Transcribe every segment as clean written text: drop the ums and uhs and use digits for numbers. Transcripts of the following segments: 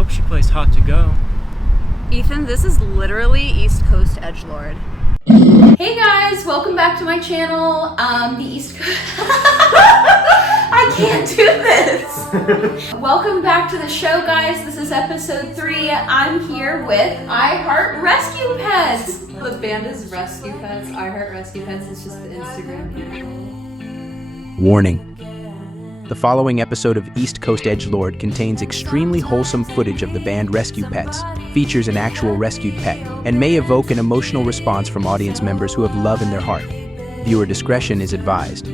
hope she plays Hot to Go. Ethan, this is literally East Coast edgelord. Hey guys, welcome back to my channel. The East Coast... I can't do this! Welcome back to the show, guys. This is episode 3. I'm here with I Heart Rescue Pets. The band is Rescue Pets. I Heart Rescue Pets is just the Instagram handle. Warning. The following episode of East Coast Edgelord contains extremely wholesome footage of the band Rescue Pets, features an actual rescued pet, and may evoke an emotional response from audience members who have love in their heart. Viewer discretion is advised.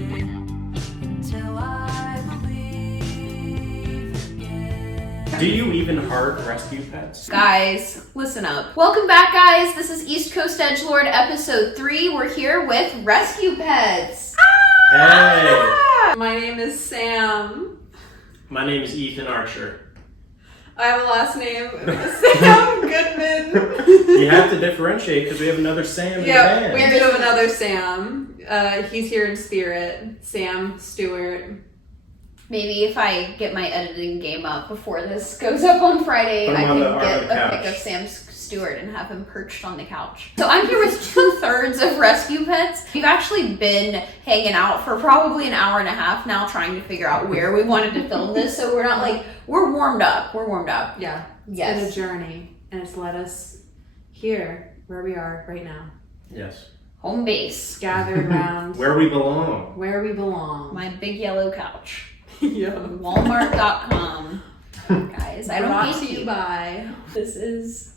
Do you even heart rescue pets? Guys, listen up. Welcome back, guys. This is East Coast Edgelord episode 3. We're here with Rescue Pets. Hey! My name is Sam. My name is Ethan Archer. I have a last name, Sam Goodman. You have to differentiate because we have another Sam in the Yeah, band. we do have another Sam. He's here in spirit. Sam Stewart. Maybe if I get my editing game up before this goes up on Friday, Put him I on can the get a couch. pic of Sam Stewart and have him perched on the couch. So I'm here with 2/3 of Rescue Pets. We've actually been hanging out for probably an hour and a half now trying to figure out where we wanted to film this. So we're not like, we're warmed up. We're warmed up. Yeah. It's Yes. been a journey, and it's led us here, where we are right now. Yes. Home base. Gathered around Where we belong. where we belong. My big yellow couch. Yeah. Walmart.com. Guys, I don't Brought hate to you you. by. This is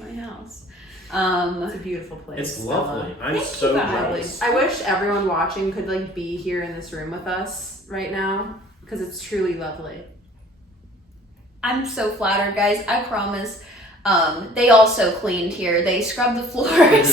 my house. It's a beautiful place. It's lovely. I'm Thank so you, guys. jealous. I wish everyone watching could like be here in this room with us right now because it's truly lovely. I'm so flattered, guys. I promise. They also cleaned here. They scrubbed the floors.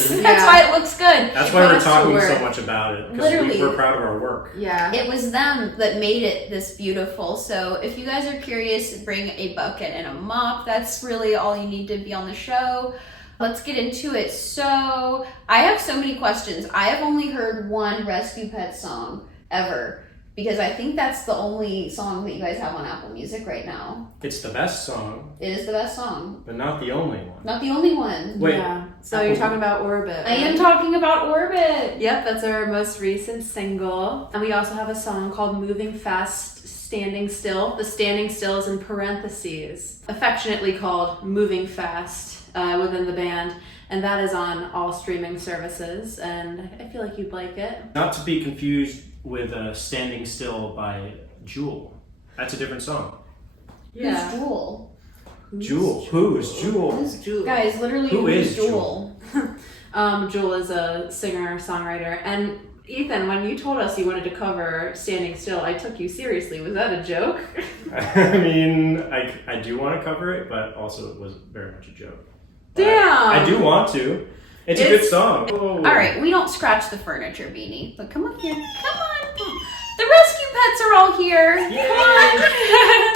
That's Yeah. why it looks good. That's She why put we're us to talking work. so much about it. Literally. Because we're proud of our work. Yeah. It was them that made it this beautiful. So if you guys are curious, bring a bucket and a mop. That's really all you need to be on the show. Let's get into it. So I have so many questions. I have only heard one Rescue Pet song ever because I think that's the only song that you guys have on Apple Music right now. It's the best song, It is the best song. but not the only one. Not the only one. Wait. Yeah. So Apple- you're talking about Orbit. I am talking about Orbit. Yep, that's our most recent single. And we also have a song called Moving Fast, Standing Still. The standing still is in parentheses, affectionately called Moving Fast within the band. And that is on all streaming services. And I feel like you'd like it. Not to be confused with Standing Still by Jewel. That's a different song. Who's Jewel? Jewel. Who's Jewel? Who's Jewel? Guys, literally, Who who's is Jewel? Jewel is a singer-songwriter. And Ethan, when you told us you wanted to cover Standing Still, I took you seriously. Was that a joke? I mean, I do want to cover it, but also it was very much a joke. Damn! I do want to. It's a good song. All right, we don't scratch the furniture, Beanie, but come on here. Come on. The rescue pets are all here. Yay. Come on.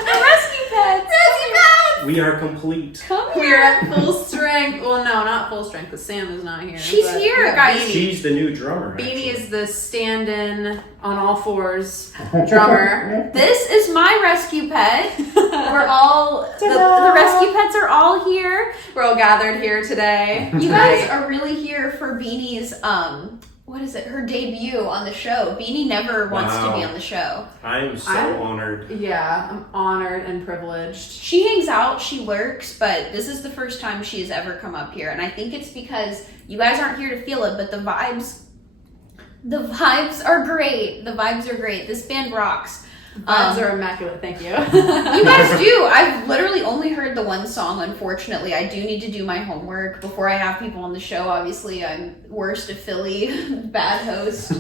The rescue pets. Rescue pets. We are complete. Come We're here. at full strength. Well, no, not full strength because Sam is not here. She's but here, yeah, guys. Beanie. She's the new drummer. Beanie actually. is the stand-in on all fours drummer. This is my rescue pet. We're all, the rescue pets are all here. We're all gathered here today. You guys are really here for Beanie's, what is it, her debut on the show. Beanie never wants to be Wow. on the show. I'm so I'm- honored. Yeah, I'm honored and privileged. She hangs out, she lurks, but this is the first time she has ever come up here. And I think it's because you guys aren't here to feel it, but the vibes are great. The vibes are great. This band rocks. Vibes are immaculate, thank you. You guys do. I've literally only heard the one song, unfortunately. I do need to do my homework before I have people on the show. Obviously, I'm worst of Philly, bad host,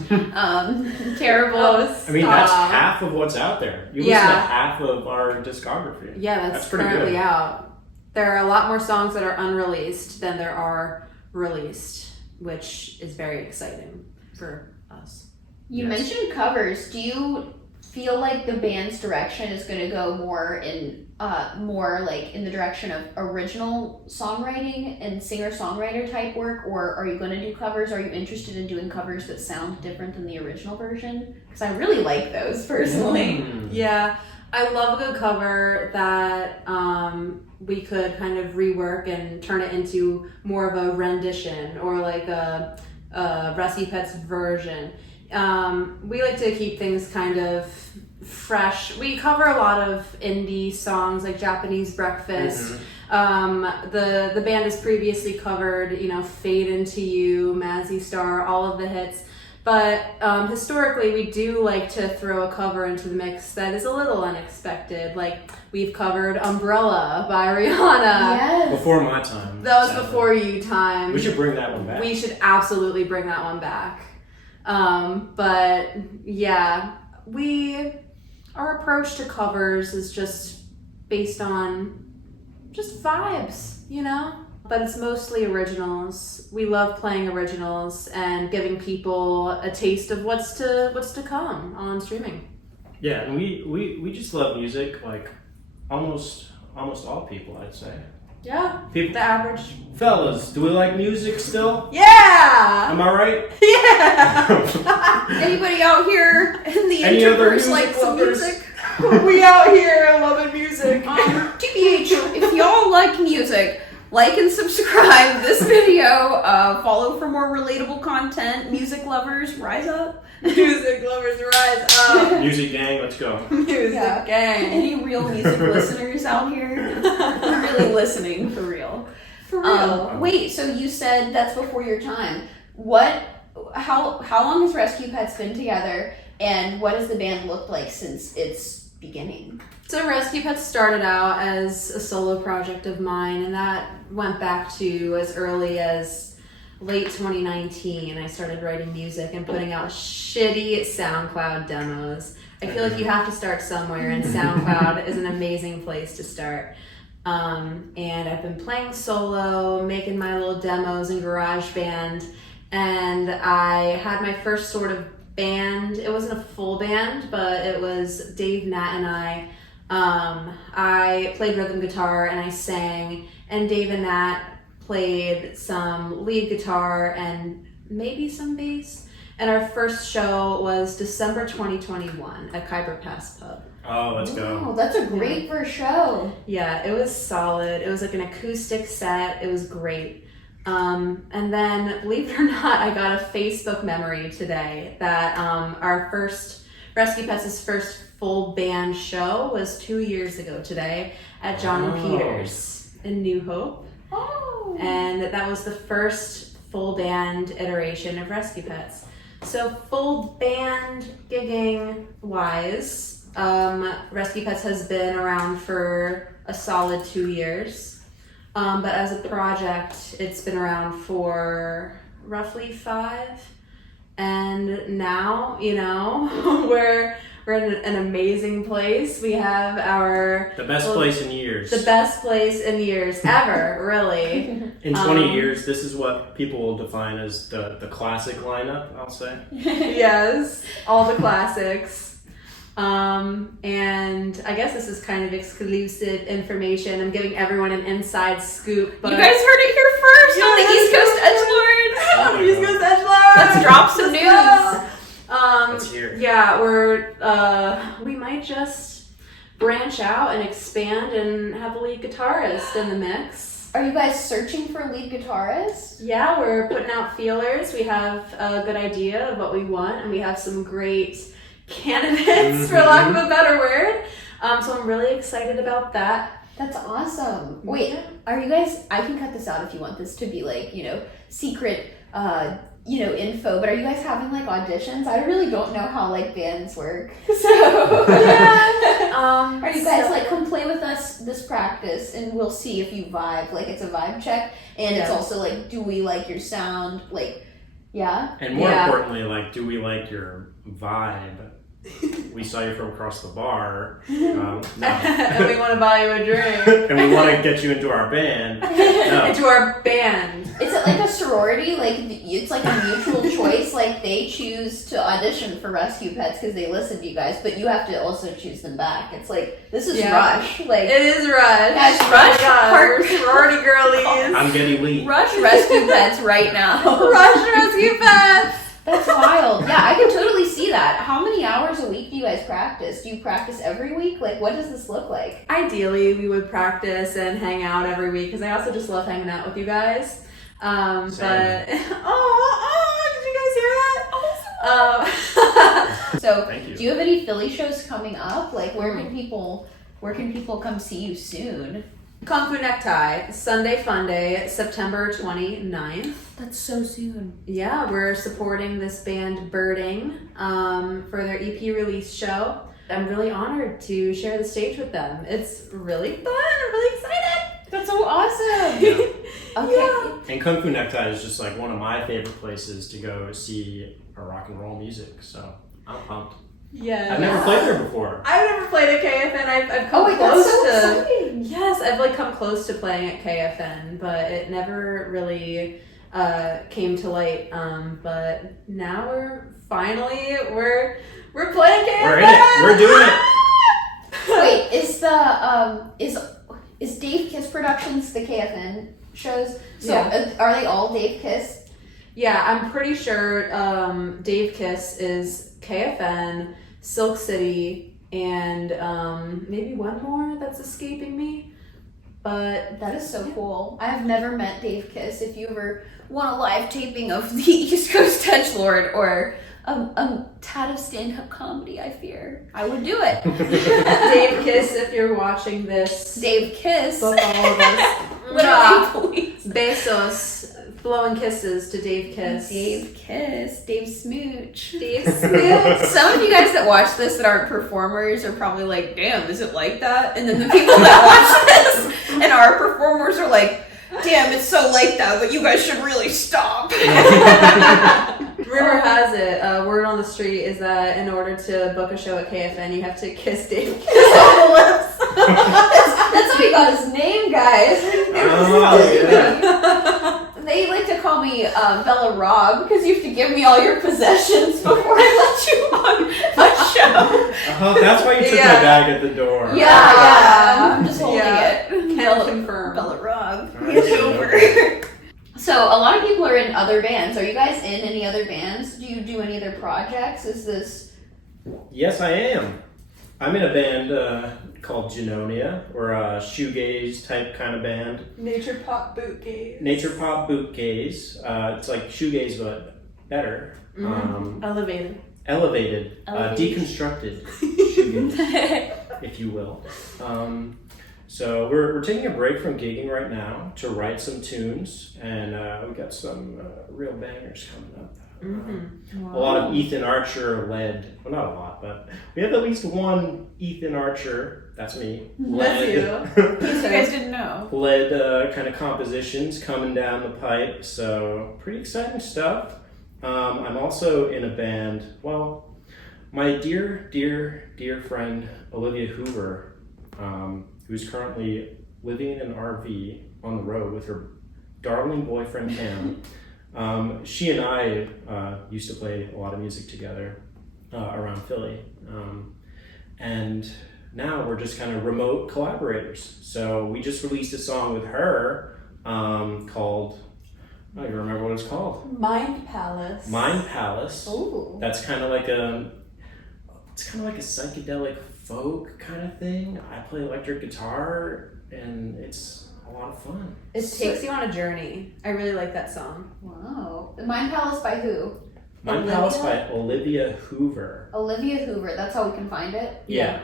terrible. I mean, that's half of what's out there. You listen to Yeah. half of our discography. Yeah, that's pretty currently good. out. There are a lot more songs that are unreleased than there are released, which is very exciting for us. You Yes. mentioned covers. Do you feel like the band's direction is going to go more like in the direction of original songwriting and singer-songwriter type work, or are you going to do covers? Are you interested in doing covers that sound different than the original version? Because I really like those personally. Mm. Yeah, I love a good cover that we could kind of rework and turn it into more of a rendition or like a Rescue Pets version. We like to keep things kind of fresh. We cover a lot of indie songs like Japanese Breakfast. The band has previously covered, Fade Into You, Mazzy Star, all of the hits. But historically, we do like to throw a cover into the mix that is a little unexpected. Like, we've covered Umbrella by Rihanna. Yes. Before my time. That was sadly. before you time. We should bring that one back. We should absolutely bring that one back. But yeah, our approach to covers is just based on just vibes, But it's mostly originals. We love playing originals and giving people a taste of what's to come on streaming. Yeah, and we just love music, like almost all people, I'd say. Yeah, People, the average. fellas, do we like music still? Yeah! Am I right? Yeah! Anybody out here in the Any other introverts like music some lovers? music? We out here loving music. TBH, if y'all like music, like and subscribe this video. Follow for more relatable content. Music lovers, rise up. Music lovers rise up. Music gang, let's go. Music Yeah. gang. Any real music listeners out here? We're really listening for real. For real. Wait, so you said that's before your time. How long has Rescue Pets been together, and what has the band looked like since its beginning? So Rescue Pets started out as a solo project of mine, and that went back to as early as late 2019. I started writing music and putting out shitty SoundCloud demos. I feel like you have to start somewhere, and SoundCloud is an amazing place to start. And I've been playing solo, making my little demos in GarageBand, and I had my first sort of band. It wasn't a full band, but it was Dave, Nat, and I. I played rhythm guitar and I sang, and Dave and Nat played some lead guitar and maybe some bass. And our first show was December 2021 at Khyber Pass Pub. Oh, let's Oh, go. that's a great first show. Yeah, it was solid. It was like an acoustic set. It was great. And then, believe it or not, I got a Facebook memory today that our first Rescue Pets' first full band show was 2 years ago today at John and Peters in New Hope. Oh. And that was the first full band iteration of Rescue Pets. So full band gigging wise, Rescue Pets has been around for a solid 2 years. But as a project, it's been around for roughly 5. And now, we're in an amazing place. We have The best place in years. the best place in years ever, really. In 20 years, this is what people will define as the classic lineup, I'll say. Yes, all the classics. And I guess this is kind of exclusive information. I'm giving everyone an inside scoop. But You guys heard it here first on the East Coast Edgelord. Oh my East God. Coast Edgelord. Let's drop some news. Let's hear it. Yeah, we might just branch out and expand and have a lead guitarist in the mix. Are you guys searching for a lead guitarist? Yeah, we're putting out feelers. We have a good idea of what we want, and we have some great candidates, for lack of a better word. So I'm really excited about that. That's awesome. Wait, are you guys, I can cut this out if you want this to be like, secret, info, but are you guys having like auditions? I really don't know how like bands work. So, are you guys like, come play with us this practice and we'll see if you vibe. Like it's a vibe check, and it's also like, do we like your sound? Like, yeah. And more importantly, like, do we like your vibe? We saw you from across the bar. No. And we want to buy you a drink. And we want to get you into our band. No. Into our band. Is it like a sorority? Like it's like a mutual choice? Like they choose to audition for Rescue Pets because they listen to you guys, but you have to also choose them back. It's like, this is Rush. Like It is Rush. Guys, Oh Rush, my God, part- we're sorority girlies. I'm getting weak. Rush Rescue Pets right now. Rush Rescue Pets. That's wild. Yeah, I can totally see that. How many hours a week do you guys practice? Do you practice every week? Like, what does this look like? Ideally, we would practice and hang out every week because I also just love hanging out with you guys. But did you guys hear that? So, Thank you. do you have any Philly shows coming up? Like, where can people come see you soon? Kung Fu Necktie, Sunday Fun Day, September 29th. That's so soon. Yeah, we're supporting this band Birding for their EP release show. I'm really honored to share the stage with them. It's really fun. I'm really excited. That's so awesome. Yeah. Okay. Yeah. And Kung Fu Necktie is just like one of my favorite places to go see a rock and roll music. So I'm pumped. Yeah. I've never played there before. I've never played at KFN. I've come Wait, close that's so to. exciting. Yes, I've like come close to playing at KFN, but it never really came to light. But now we're playing KFN. We're in it. We're doing it. Wait, is the is Dave Kiss Productions the KFN shows? So Yeah. are they all Dave Kiss? Yeah, I'm pretty sure Dave Kiss is KFN, Silk City, and maybe one more that's escaping me. But That is so cool. I have never met Dave Kiss. If you ever want a live taping of the East Coast Edgelord or a tad of stand-up comedy, I fear I would do it. Dave Kiss, if you're watching this, Dave Kiss. book all of us. Literally, please. Besos, blowing kisses to Dave Kiss. Dave Kiss. Dave Smooch. Dave Smith. Some of you guys that watch this that aren't performers are probably like, damn, is it like that? And then the people that watch this and are performers are like, damn, it's so like that, but you guys should really stop. Rumor has it, word on the street is that in order to book a show at KFN, you have to kiss Dave Kiss on the lips. That's how he got his name, guys. Oh, yeah. They like to call me Bella Rob because you have to give me all your possessions before I let you on my show. Oh, that's why you took Yeah. my bag at the door. Yeah, I'm just holding Yeah. it. Can confirm. Bella Rob. Alright, Get so- over. So a lot of people are in other bands. Are you guys in any other bands? Do you do any other projects? Is this Yes, I am. I'm in a band called Genonia. We're a shoegaze type kind of band. Nature pop boot gaze. Nature pop bootgaze. It's like shoegaze but better. Elevated. Elevated. Elevated. Deconstructed shoegaze, if you will. So we're taking a break from gigging right now to write some tunes, and we got some real bangers coming up. A lot of Ethan Archer led, well, not a lot, but we have at least one Ethan Archer, that's me, That's you. you guys didn't know? led kind of compositions coming down the pipe, so pretty exciting stuff. I'm also in a band, well, my dear friend Olivia Hoover, who's currently living in an RV on the road with her darling boyfriend Cam. She and I used to play a lot of music together around Philly. And now we're just kind of remote collaborators. So we just released a song with her called, I don't even remember what it's called. Mind Palace. Mind Palace. Ooh. That's kind of like it's kind of like a psychedelic folk kind of thing. I play electric guitar and it's a lot of fun. It takes you on a journey. I really like that song. Wow. Mind Palace by who? Mind Palace by Olivia Hoover. Olivia Hoover. That's how we can find it. Yeah.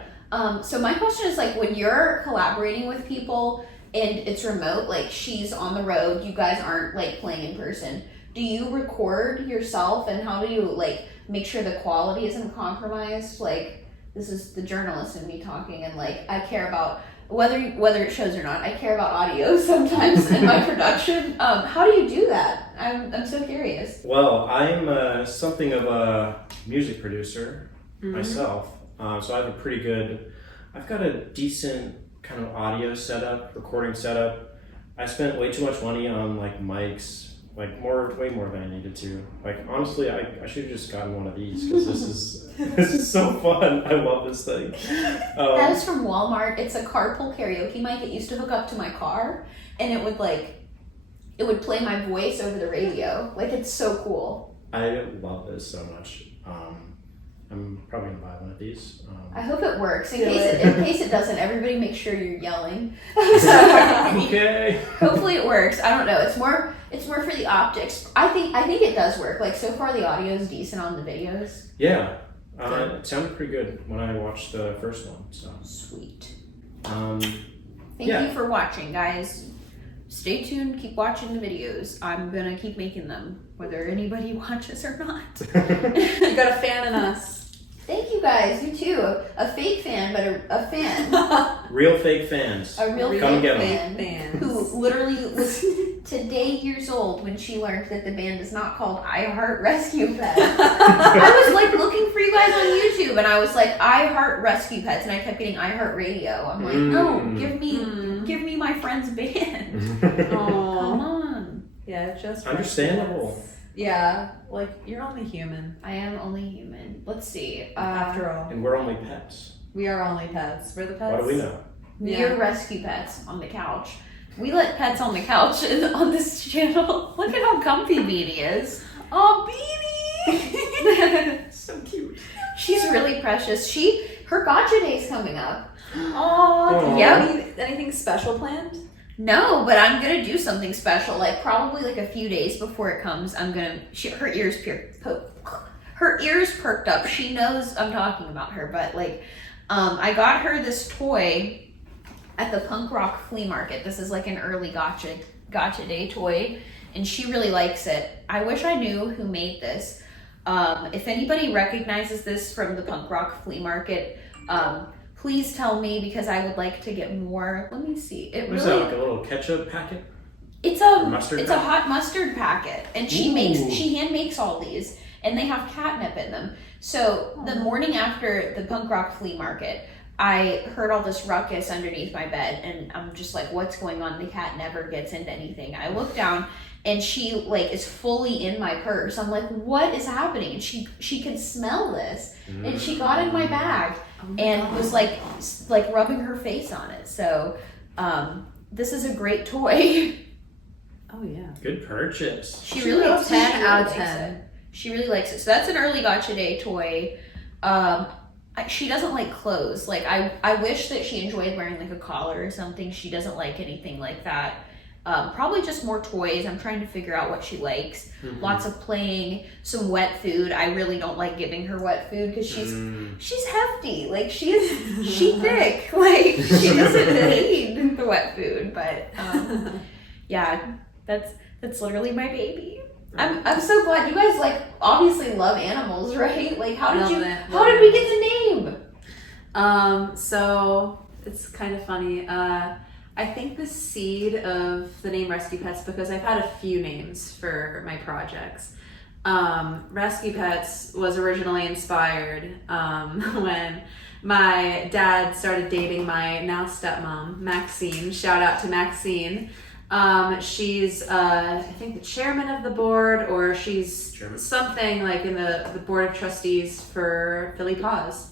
So my question is like when you're collaborating with people and it's remote, like she's on the road, you guys aren't like playing in person. Do you record yourself and how do you like make sure the quality isn't compromised? Like this is the journalist in me talking and like I care about whether it shows or not. I care about audio sometimes in my production. How do you do that? I'm so curious. Well, I'm something of a music producer myself. So I've got a decent kind of audio setup, recording setup. I spent way too much money on like mics, like way more than I needed to. Like honestly, I should have just gotten one of these because this is so fun. I love this thing. That is from Walmart. It's a carpool karaoke mic. It used to hook up to my car, and it would play my voice over the radio. Like it's so cool. I love this so much. I'm probably gonna buy one of these. I hope it works. In Do case it doesn't, everybody make sure you're yelling. Okay. Hopefully it works. I don't know. It's more for the optics. I think it does work. Like so far the audio is decent on the videos. Yeah. It sounded pretty good when I watched the first one. So Sweet. yeah. Thank you for watching, guys. Stay tuned. Keep watching the videos. I'm gonna keep making them, whether anybody watches or not. You got a fan in us. Thank you guys. You too. A fake fan, but a fan. Real fake fans. A real Come fake get 'em. fan who literally was today years old when she learned that the band is not called I Heart Rescue Pets. I was like looking for you guys on YouTube and I was like I Heart Rescue Pets and I kept getting I Heart Radio. I'm like, no, give me my friend's band. Come on. Yeah, just Understandable. pets. Yeah, like you're only human I am only human. Let's see. after all. And we're only pets. We are only pets. We're the pets. What do we know? We're rescue pets on the couch. We let pets on the couch on this channel. Look at how comfy Beanie is. Oh, Beanie! So cute. She's really precious. Her gotcha day's coming up. Oh, yeah. Anything special planned? No, but I'm gonna do something special. Like probably like a few days before it comes, I'm gonna. Her ears perked up. She knows I'm talking about her. But like, I got her this toy at the punk rock flea market. This is like an early gotcha day toy, and she really likes it. I wish I knew who made this. If anybody recognizes this from the punk rock flea market, please tell me because I would like to get more. Let me see. What is that, like a little ketchup packet? It's a hot mustard packet, and she hand makes all these, and they have catnip in them. So the morning after the punk rock flea market, I heard all this ruckus underneath my bed, and I'm just like, what's going on? The cat never gets into anything. I look down, and she like is fully in my purse. I'm like, what is happening? And she could smell this, and she got in my bag and was like rubbing her face on it. So this is a great toy. Oh yeah. Good purchase. She really 10 out of likes 10. it. She really likes it. So that's an early gotcha day toy. She doesn't like clothes. Like I wish that she enjoyed wearing like a collar or something. She doesn't like anything like that. Probably just more toys. I'm trying to figure out what she likes. Lots of playing, some wet food. I really don't like giving her wet food because she's hefty. Like she thick. Like she doesn't need the wet food. But yeah, that's literally my baby. I'm so glad you guys like obviously love animals, right? Like how did we get the name? So it's kind of funny. I think the seed of the name Rescue Pets, because I've had a few names for my projects. Rescue Pets was originally inspired when my dad started dating my now stepmom, Maxine. Shout out to Maxine. She's I think the chairman of the board, or she's something like in the board of trustees for Philly PAWS.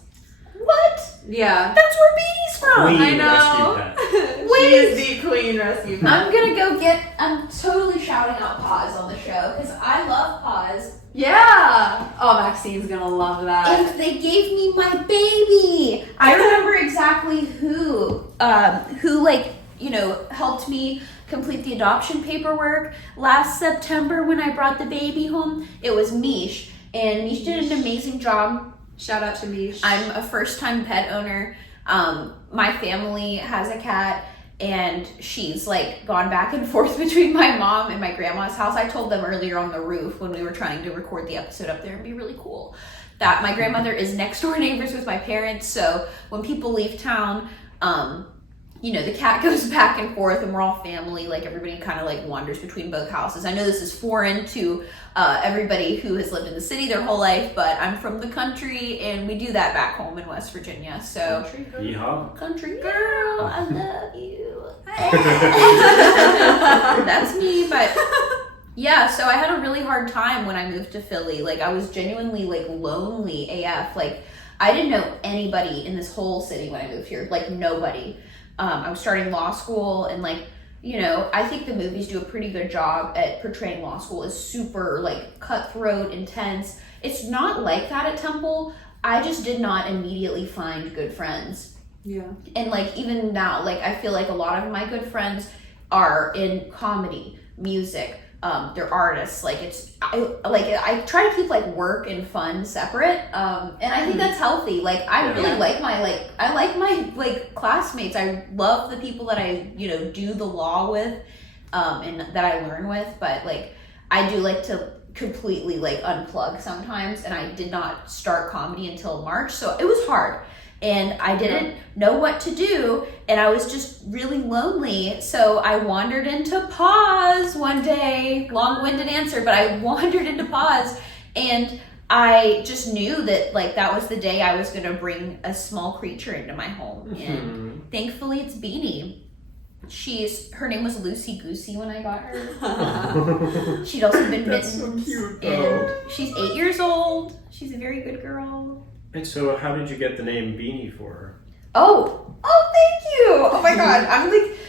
What? Yeah. That's where Beanie's from. Queen I know. Rescue Pet. She is the queen rescue pet. I'm totally shouting out PAWS on the show because I love PAWS. Yeah. Oh, Maxine's gonna love that. And they gave me my baby. I remember exactly who like, you know, helped me complete the adoption paperwork last September when I brought the baby home. It was Mish, and Mish did an amazing job. Shout out to Mish. I'm a first-time pet owner. My family has a cat, and she's like gone back and forth between my mom and my grandma's house. I told them earlier on the roof when we were trying to record the episode up there and be really cool that my grandmother is next door neighbors with my parents. So when people leave town, you know, the cat goes back and forth and we're all family. Like everybody kind of like wanders between both houses. I know this is foreign to everybody who has lived in the city their whole life, but I'm from the country and we do that back home in West Virginia. So Yeehaw. country girl, I love you. That's me. But yeah, so I had a really hard time when I moved to Philly. Like I was genuinely like lonely AF. Like I didn't know anybody in this whole city when I moved here. Like nobody. I was starting law school and like you know, I think the movies do a pretty good job at portraying law school as super like cutthroat, intense. It's not like that at Temple. I just did not immediately find good friends. Yeah. And like even now, like I feel like a lot of my good friends are in comedy, music, they're artists. Like I try to keep like work and fun separate. And I think that's healthy. Like I really like my classmates. I love the people that I, you know, do the law with, and that I learn with, but like I do like to completely like unplug sometimes, and I did not start comedy until March, so it was hard. And I didn't know what to do, and I was just really lonely. So I wandered into PAWS one day. Long-winded answer, but I wandered into PAWS, and I just knew that like that was the day I was gonna bring a small creature into my home. And thankfully it's Beanie. Her name was Lucy Goosey when I got her. She'd also been That's mittens. so cute, and though. she's 8 years old. She's a very good girl. And so how did you get the name Beanie for her? Oh, thank you. Oh my God.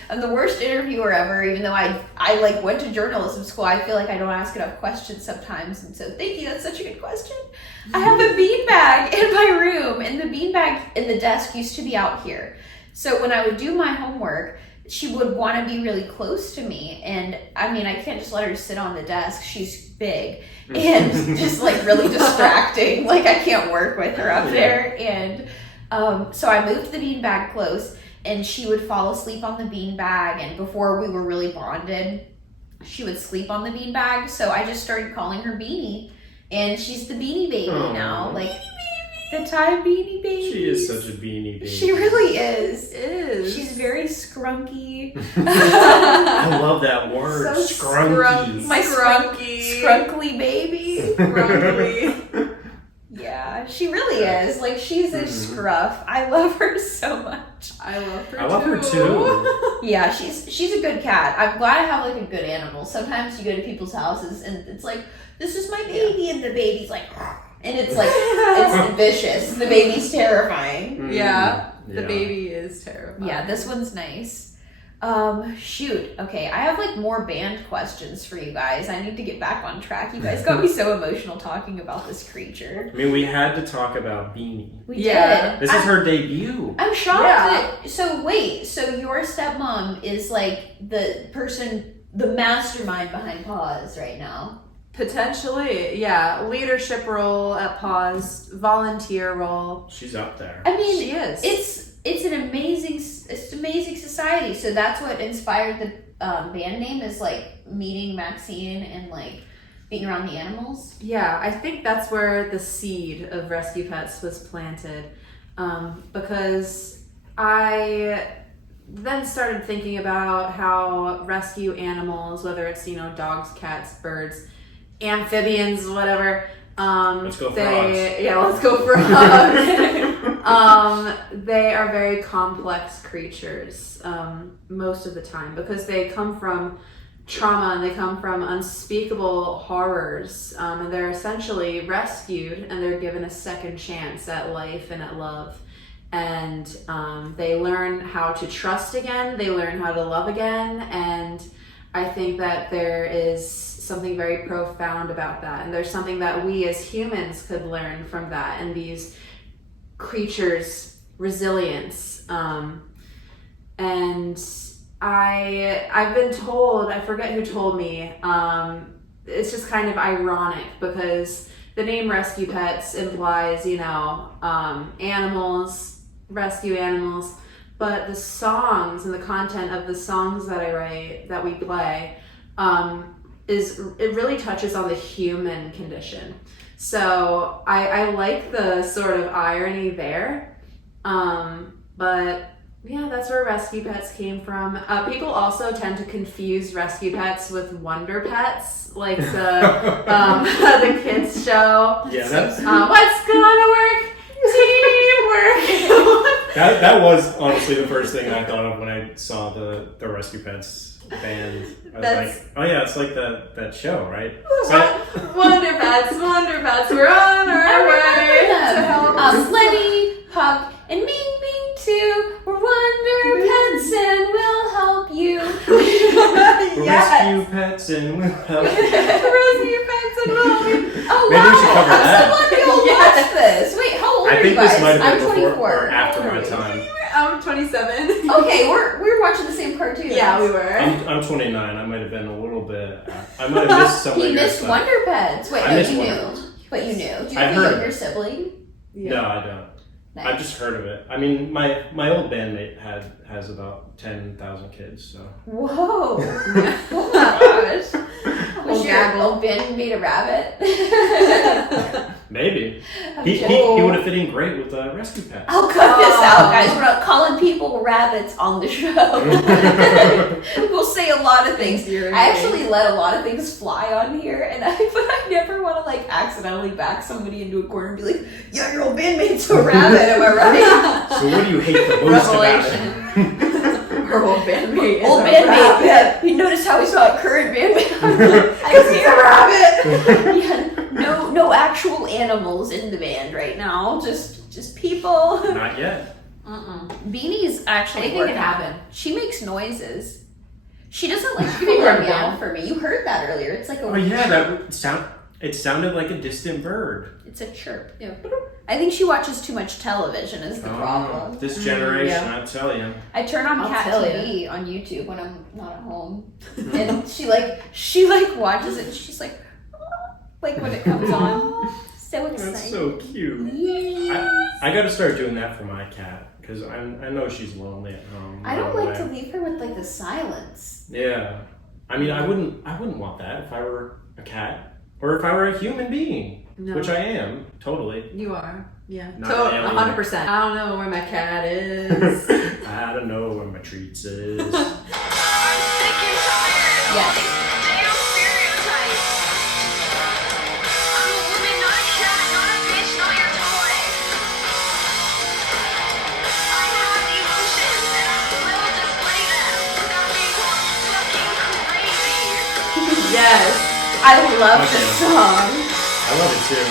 I'm the worst interviewer ever, even though I like went to journalism school. I feel like I don't ask enough questions sometimes. And so thank you. That's such a good question. I have a beanbag in my room, and the beanbag in the desk used to be out here. So when I would do my homework, she would want to be really close to me. And I mean, I can't just let her sit on the desk. She's big and just like really distracting. Like I can't work with her up there. And so I moved the beanbag close, and she would fall asleep on the beanbag. And before we were really bonded, she would sleep on the beanbag. So I just started calling her Beanie, and she's the Beanie Baby now. Like the time Beanie Baby. She is such a beanie baby. She really is. She's very scrunky. I love that word, So scrunky. My Scrunky. scrunkly baby. Scrunky. Yeah, she really is. Like she's a scruff. I love her so much. I love her. I love her too. Yeah, she's a good cat. I'm glad I have like a good animal. Sometimes you go to people's houses and it's like, this is my baby, and the baby's like, and it's like it's vicious. The baby's terrifying. Yeah, the baby is terrifying. Yeah, this one's nice. Shoot. Okay, I have like more band questions for you guys. I need to get back on track. You guys got me so emotional talking about this creature. I mean, we had to talk about Beanie. We Yeah. did. This is her debut. I'm shocked Yeah. that. So wait. So your stepmom is like the person, the mastermind behind PAWS right now. Potentially, yeah. Leadership role at PAWS, volunteer role. She's up there. I mean, She is. It's an amazing society. So that's what inspired the band name, is like meeting Maxine and like being around the animals. Yeah, I think that's where the seed of Rescue Pets was planted, because I then started thinking about how rescue animals, whether it's, you know, dogs, cats, birds, amphibians, whatever. Let's go frogs. Yeah, let's go frogs. They are very complex creatures most of the time, because they come from trauma and they come from unspeakable horrors, and they're essentially rescued and they're given a second chance at life and at love. And they learn how to trust again, they learn how to love again, and I think that there is something very profound about that, and there's something that we as humans could learn from that and these creatures' resilience. And I've been told, I forget who told me, it's just kind of ironic because the name Rescue Pets implies, you know, animals, rescue animals, but the songs and the content of the songs that I write, that we play, it really touches on the human condition. So I like the sort of irony there. But yeah, that's where Rescue Pets came from. People also tend to confuse Rescue Pets with Wonder Pets, like the kids show. Yeah, that's What's gonna work? Teamwork. that was honestly the first thing I thought of when I saw the Rescue Pets band. I was like, oh yeah, it's like that show, right? Wonder Pets, we're on our way to help. Lenny, Puck, and Ming Ming too. We're Wonder Pets and we'll help you. Rescue pets and we'll help. Rescue pets and Oh, Maybe we should cover I'm that. so glad we all watched this. Wait, how old I are you think guys? this might have I'm been before 24. or after my time. I'm 27. Okay, we were watching the same cartoon. Yeah, we were. I'm 29. I might have been a little bit. I might have missed some. He missed Wonder Pets. Wait, I no, missed you Wonder knew. Pets. But you knew. Do you I have a heard younger it. sibling? No, I don't. Nice. I've just heard of it. I mean, my old bandmate has about 10,000 kids. So. Whoa! Oh my gosh! Was Old your gaggle. old bandmate a rabbit? Maybe. I'm He joking. would have fit in great with Rescue Pets. I'll cut this out, guys. We're not calling people rabbits on the show. We'll say a lot of things. I actually let a lot of things fly on here, but I never want to like accidentally back somebody into a corner and be like, "Yeah, your old bandmate's a rabbit." Am I right? So what do you hate the most about it? Her old bandmate. Old bandmate. Yeah. You notice how he's not current bandmate? I see a rabbit. Yeah. No actual animals in the band right now. Just people. Not yet. Beanie's actually Anything can working. happen. She makes noises. She doesn't like She can run meow down. for me. You heard that earlier. It's like a Oh yeah, it sounded like a distant bird. It's a chirp. Yeah. I think she watches too much television is the problem. This generation, yeah. I tell you. I turn on I'll Cat tell TV on YouTube when I'm not at home, and she watches it. And she's like when it comes on. So excited. That's so cute. Yes. I got to start doing that for my cat because I know she's lonely at home. I don't like to leave her with like the silence. Yeah, I mean, I wouldn't want that if I were a cat or if I were a human being, No. which I am totally. You are. Yeah. Not an alien. 100%. I don't know where my cat is. I don't know where my treats is. Yes. Yes. I love Okay. this song. I love it too.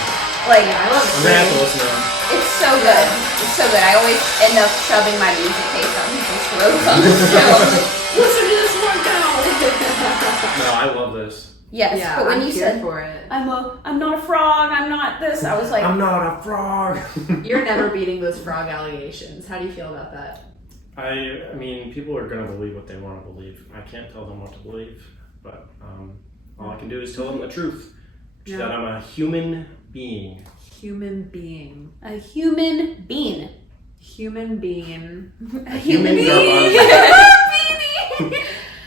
Like I love I'm it. gonna have to listen to them. it's so good. It's so good. I always end up shoving my music case on people's throats on the show. I'm like, listen to this one now. No, I love this. Yes, Yeah, but when I'm you here said for it. I'm not a frog, I'm not this, I was like, I'm not a frog. You're never beating those frog allegations. How do you feel about that? I mean, people are gonna believe what they want to believe. I can't tell them what to believe, but all I can do is tell them the truth, which is that I'm a human being. Human being. a human being. Human being. A human Humans being. are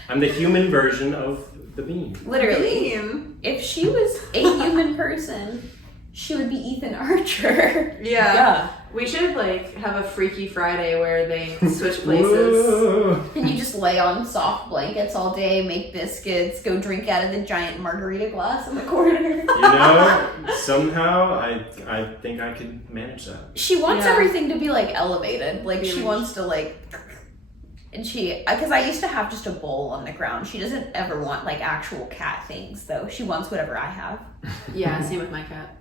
I'm the human version of the bean. Literally. Being. If she was a human person, she would be Ethan Archer. Yeah. We should like have a Freaky Friday where they switch places. Whoa. And you just lay on soft blankets all day, make biscuits, go drink out of the giant margarita glass in the corner. You know, somehow I think I could manage that. She wants Yeah. everything to be like elevated. Like she Really? wants to like, and because I used to have just a bowl on the ground. She doesn't ever want like actual cat things though. She wants whatever I have. Yeah, same with my cat.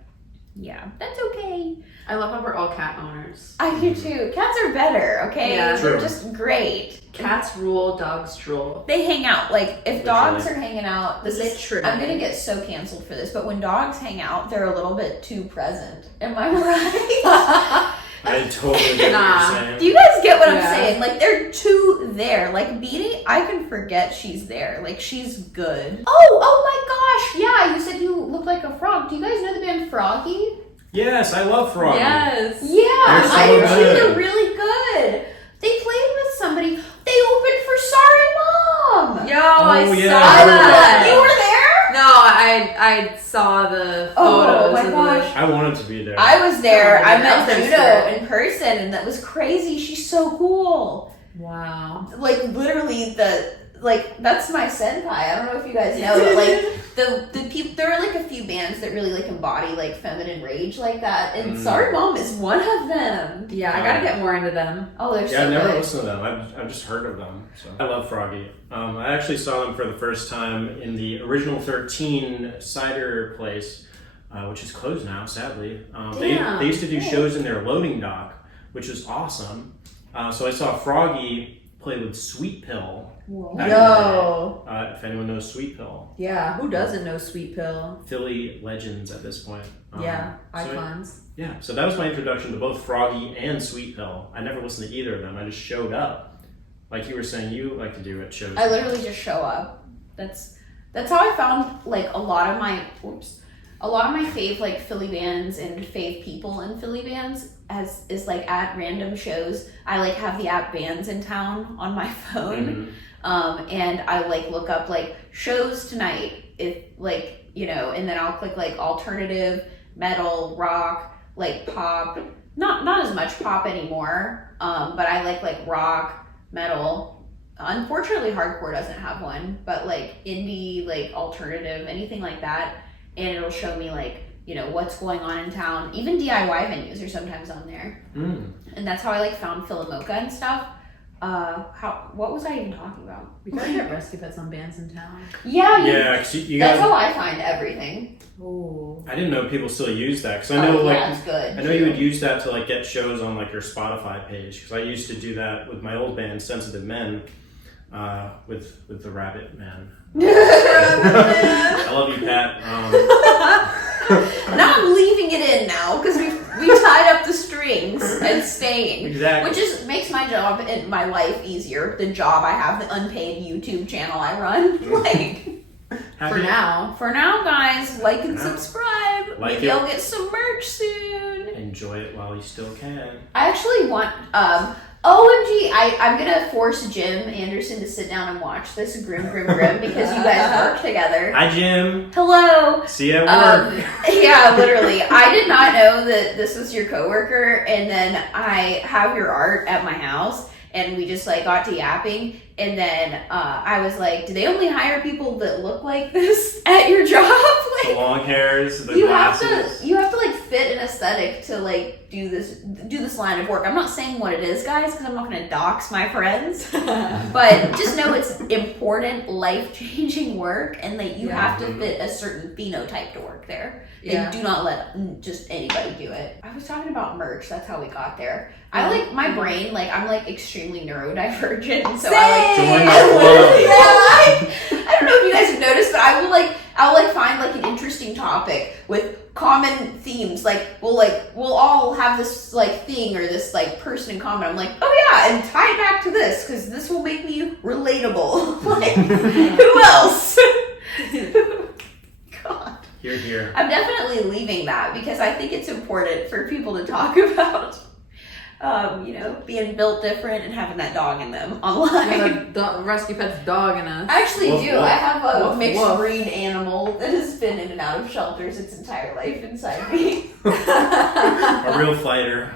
Yeah, that's okay. I love how we're all cat owners. I do too. Cats are better, okay? Yeah. They're True. just great. Cats rule, dogs drool. They hang out. Like if dogs Literally. are hanging out, This is true. I'm gonna get so canceled for this, but when dogs hang out, they're a little bit too present. Am I right? I totally get Nah. what you're saying. Do you guys get what I'm Yeah. saying? Like they're too there. Like Beanie, I can forget she's there. Like she's good. Oh my gosh! Yeah, you said you look like a frog. Do you guys know the band Froggy? Yes, I love Froggy. Yes. Yeah, They're so I heard good. they're really good. They played with somebody. They opened for Sorry Mom. Yo, I Oh, saw yeah, I heard that. You were there? No, I saw the photos. Oh my of gosh. I wanted to be there. I was there. Oh, I yeah, met I was there Juno too. in person, and that was crazy. She's so cool. Wow. Like literally, that's my senpai. I don't know if you guys know, but like the people, there are like a few bands that really like embody like feminine rage like that, and Sorry Mom is one of them. Yeah, I gotta get more into them. Oh, they're Yeah, so I've never good. listened to them. I've just heard of them. So I love Froggy. I actually saw them for the first time in the Original 13 cider place, which is closed now, sadly. Damn. They used to do shows in their loading dock, which was awesome. So I saw Froggy play with Sweet Pill. Whoa. back in the Yo. day. If anyone knows Sweet Pill. Yeah, who doesn't know Sweet Pill? Philly legends at this point. Yeah, so icons. Yeah, so that was my introduction to both Froggy and Sweet Pill. I never listened to either of them. I just showed up. Like you were saying you like to do at shows. I literally just show up. That's how I found like a lot of my fave like Philly bands and fave people in Philly bands is like at random shows. I like have the app Bands in Town on my phone. And I like look up like shows tonight, if like, you know, and then I'll click like alternative, metal, rock, like pop, not as much pop anymore, but I like rock, metal. Unfortunately hardcore doesn't have one, but like indie, like alternative, anything like that, and it'll show me like, you know, what's going on in town. Even DIY venues are sometimes on there. And that's how I like found Philomoka and stuff. What was I even talking about? We gotta get rescue pets on Bands in Town. Yeah, 'cause you that's guys, how I find everything. Ooh. I didn't know people still use that, because I know Yeah, it's good. I know you would use that to like get shows on like your Spotify page, because I used to do that with my old band Sensitive Men, with the Rabbit Man. I love you, Pat. Now I'm leaving it in now because we tied up the strings and staying. Exactly. Which is makes my job and my life easier. The job I have, the unpaid YouTube channel I run. Like for now, guys, like and subscribe. Like Maybe I'll get some merch soon. Enjoy it while you still can. I actually want OMG, I'm gonna force Jim Anderson to sit down and watch this Grim because you guys work together. Hi, Jim. Hello. See you at work. Yeah, literally. I did not know that this was your coworker, and then I have your art at my house, and we just like got to yapping, and then I was like, do they only hire people that look like this at your job? The long hairs, the you glasses. You have to like fit an aesthetic to like do this line of work. I'm not saying what it is, guys, because I'm not going to dox my friends, but just know it's important, life-changing work, and that you have to fit a certain phenotype to work there. They do not let just anybody do it. I was talking about merch. That's how we got there. I like my brain, like I'm like extremely neurodivergent, and so I don't know if you guys have noticed, but I'll like find like an interesting topic with common themes. Like we'll all have this like thing or this like person in common. I'm like, oh yeah, and tie it back to this because this will make me relatable. Like who else? God. Here. I'm definitely leaving that because I think it's important for people to talk about, you know, being built different and having that dog in them online. The rescue pet's dog in us. I actually do. I have a Woof, mixed woof. breed animal that has been in and out of shelters its entire life inside me. A real fighter.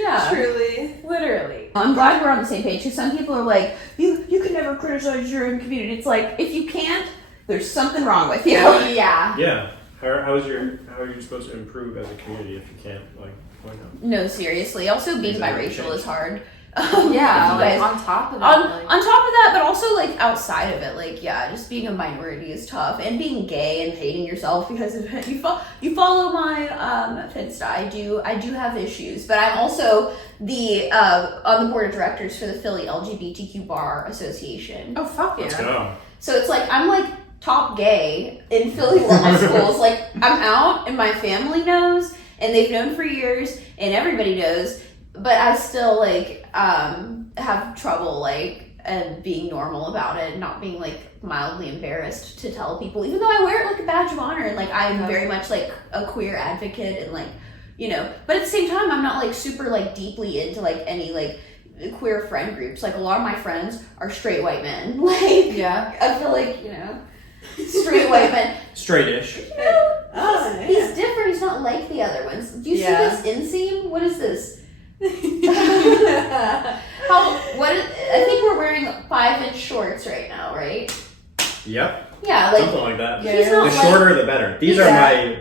Yeah. Truly. Literally. I'm glad we're on the same page because some people are like, you can never criticize your own community. It's like, if you can't, there's something wrong with you. Yeah. Yeah. How are you supposed to improve as a community if you can't like point out? No, seriously. Also, being biracial is hard. Yeah, you like guys- on top of On that. top of that, but also like outside of it, like yeah, just being a minority is tough, and being gay and hating yourself because of it. You follow my Finsta. I do have issues, but I'm also the on the board of directors for the Philly LGBTQ Bar Association. Oh fuck yeah. Let's go. So it's like I'm like top gay in Philly law schools. Like I'm out, and my family knows, and they've known for years, and everybody knows. But I still like have trouble like being normal about it, and not being like mildly embarrassed to tell people, even though I wear it like a badge of honor, and like I'm very much like a queer advocate, and like, you know. But at the same time, I'm not like super like deeply into like any like queer friend groups. Like a lot of my friends are straight white men. Like Yeah. I feel like, you know, straight white men. Straight-ish. You know, Oh, he's different. He's not like the other ones. Do you see this inseam? What is this? I think we're wearing 5-inch shorts right now, right? Yep. Yeah, like Something like that. he's not The like shorter the better. These are my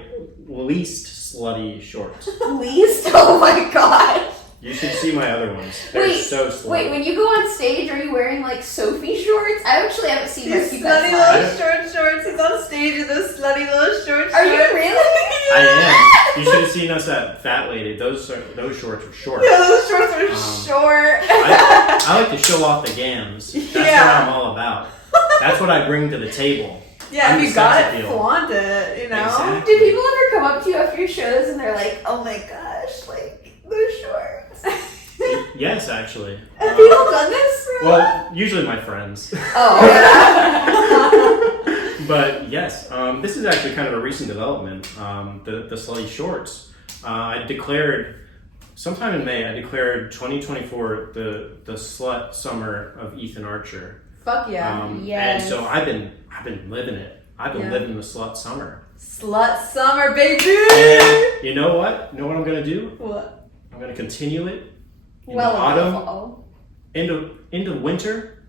least slutty shorts. least. Oh my god. You should see my other ones. They're so slutty. Wait, when you go on stage, are you wearing like Sophie shorts? I actually haven't seen These Rescue slutty Pets live. little shorts. He's on stage with those slutty little shorts. Are you really? I am. You should have seen us at Fat Lady. Those shorts were short. Yeah, those shorts are short. I like to show off the gams. That's what Yeah. I'm all about. That's what I bring to the table. Yeah, I'm if the you got sex it, appeal. flaunt it, you know? Exactly. Do people ever come up to you after your shows and they're like, oh my gosh, like those shorts? Yes, actually. Have people done this? Well, usually my friends. Oh, But yes, this is actually kind of a recent development. The slutty shorts. I declared sometime in May. I declared 2024 the slut summer of Ethan Archer. Fuck yeah. Yes. And so I've been living it. I've been Yeah. living the slut summer. Slut summer, baby! And you know what? You know what I'm gonna do? What? I'm gonna continue it in well, the autumn, fall. into winter.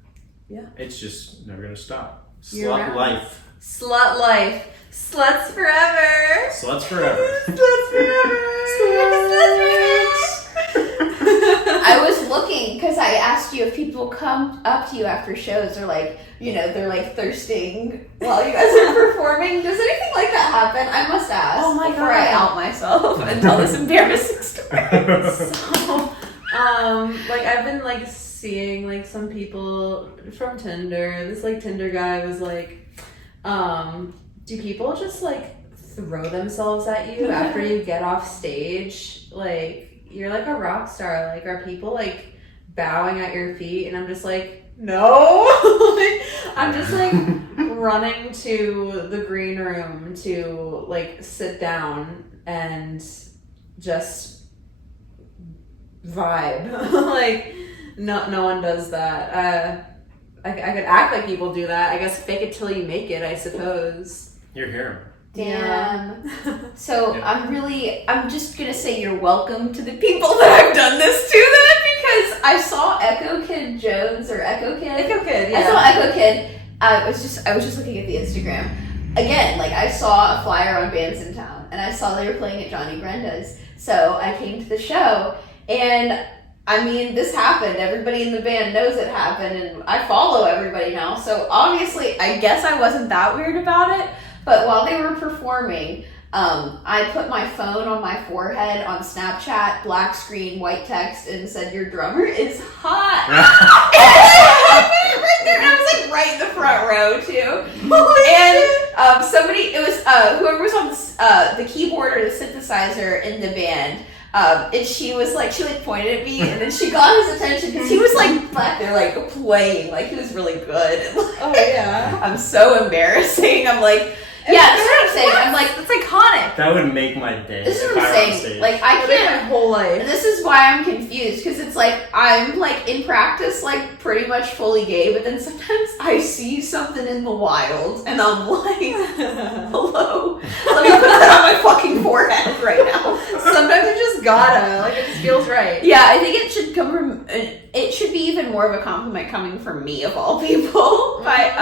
Yeah. It's just never gonna stop. Year Slut round. life. Slut life. Sluts forever. Sluts forever. Sluts forever. Sluts forever. I was looking because I asked you if people come up to you after shows or like, you know, they're like thirsting while you guys are performing. Does anything like that happen? I must ask Oh my before God. I out myself and tell this embarrassing story. So, like I've been like seeing like some people from Tinder. This like Tinder guy was like, do people just like throw themselves at you after you get off stage? Like you're like a rock star. Like are people like bowing at your feet? And I'm just like, no. Like, I'm just like running to the green room to like sit down and just vibe. Like no one does that. I could act like people do that. I guess fake it till you make it, I suppose. You're here. Damn. So Yeah. I'm just gonna say you're welcome to the people that I've done this to then, because I saw Echo Kid Jones or Echo Kid. Echo Kid, I yeah. saw Echo Kid. I was just looking at the Instagram. Again, like I saw a flyer on bands in town and I saw they were playing at Johnny Brenda's. So I came to the show and I mean, this happened. Everybody in the band knows it happened and I follow everybody now. So obviously, I guess I wasn't that weird about it. But while they were performing, I put my phone on my forehead on Snapchat, black screen, white text, and said, "Your drummer is hot." Right there, and I was like right in the front row too. And somebody, it was whoever was on the keyboard or the synthesizer in the band. And she pointed at me, and then she got his attention because he was like back there like playing, like he was really good. And, like, Oh yeah. I'm so embarrassing. I'm like, yeah, that's what I'm saying. I'm like, That's iconic. That would make my day. this is if what I I'm were on saying. stage. Like, I I did can't. my whole life. And this is why I'm confused, because it's like I'm like in practice like pretty much fully gay, but then sometimes I see something in the wild and I'm like, hello, let me put that on my fucking forehead right now. Sometimes it just gotta, like it just feels right. Yeah, I think it should come from. It should be even more of a compliment coming from me of all people. But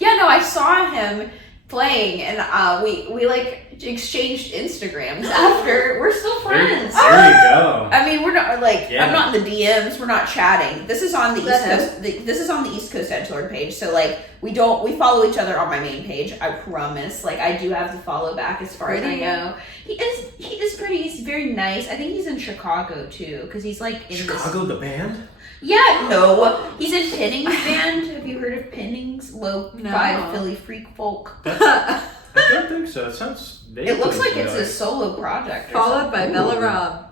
yeah, no, I saw him playing, and we like exchanged Instagrams after. We're still friends. There you go. I mean, we're not like Yeah. I'm not in the DMs. We're not chatting. This is on the East That's Coast. This is on the East Coast Edgelord page. So like we follow each other on my main page. I promise. Like I do have to follow back as far as I Pretty. know. He is pretty. He's very nice. I think he's in Chicago too, because he's like in Chicago, the band? Yeah, no, he's in Pinning's band. Have you heard of Pinning's? Lo-fi No. Philly freak folk. I don't think so. It sounds. It looks like it's a solo project. Or Followed by Ooh. Bella Rob.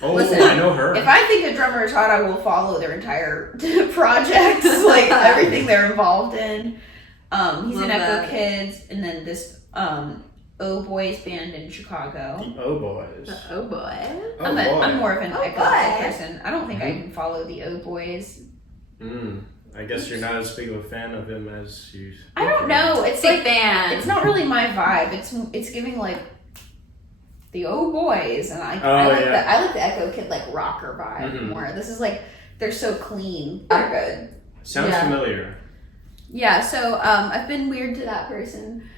Oh, Listen, I know her. If I think a drummer is hot, I will follow their entire projects, like everything they're involved in. He's Love in Echo that. Kids, and then this Oh Boys band in Chicago. The O Boys. Oh boy. Oh, I'm boy. more of an Oh, Echo boy. Kid person. I don't think I Mhm. can follow the Oh Boys. I guess you're not as big of a fan of him as you. I don't know. It's Big like fan. it's not really my vibe. It's giving like the Oh Boys, and I Oh, like yeah. I like the Echo Kid like rocker vibe Mhm. more. This is like they're so clean. They're good. Sounds Yeah. familiar. Yeah. So I've been weird to that person.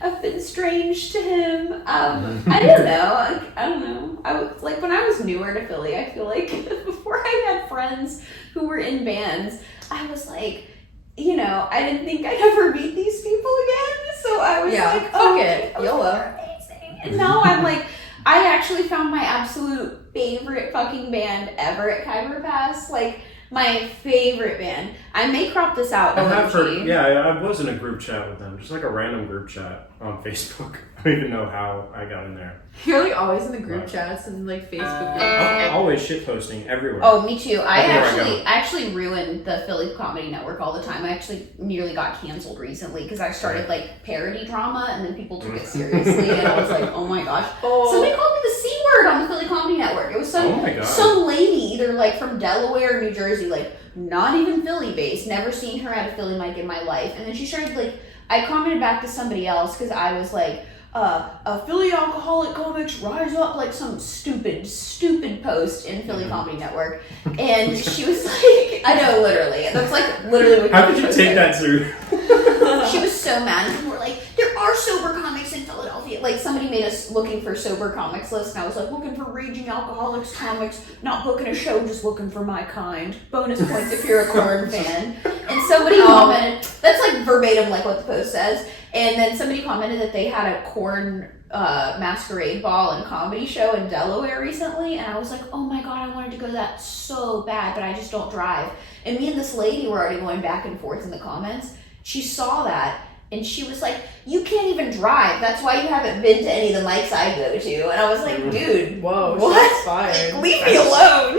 I've been strange to him. I don't know. I don't know. I was like when I was newer to Philly. I feel like before I had friends who were in bands, I was like, you know, I didn't think I'd ever meet these people again. So I was Yeah, like, fuck it. those YOLO. are amazing. And now I'm like, I actually found my absolute favorite fucking band ever at Khyber Pass. Like, my favorite band. I may crop this out. I have OMG. heard, yeah, I was in a group chat with them, just like a random group chat on Facebook. I don't even know how I got in there. You're like always in the group Right. chats and like Facebook groups. I'm always shit posting everywhere. Oh, me too. I Everywhere I actually ruined the Philly Comedy Network all the time. I actually nearly got canceled recently because I started like parody drama and then people took it seriously and I was like, oh my gosh. Somebody called me the C word on the Philly Comedy Network. It was Oh my God. some lady, either like from Delaware or New Jersey, like not even Philly based, never seen her at a Philly mic in my life. And then she started like, I commented back to somebody else because I was like, a Philly alcoholic comics rise up, like some stupid post in Philly Comedy Network. And she was like, I know, literally. That's like literally what How could you posted. take that serious? She was so mad. And we're like, there are sober comics in Philadelphia. Like somebody made us looking for sober comics list, and I was like, looking for raging alcoholics comics, not booking a show, just looking for my kind. Bonus points if you're a Korn fan. And somebody commented, that's like verbatim like what the post says. And then somebody commented that they had a Korn masquerade ball and comedy show in Delaware recently, and I was like, oh my god, I wanted to go to that so bad, but I just don't drive. And me and this lady were already going back and forth in the comments. She saw that and she was like, you can't even drive, that's why you haven't been to any of the mics I go to. And I was like, dude, Whoa, what? shots fired. Leave me alone.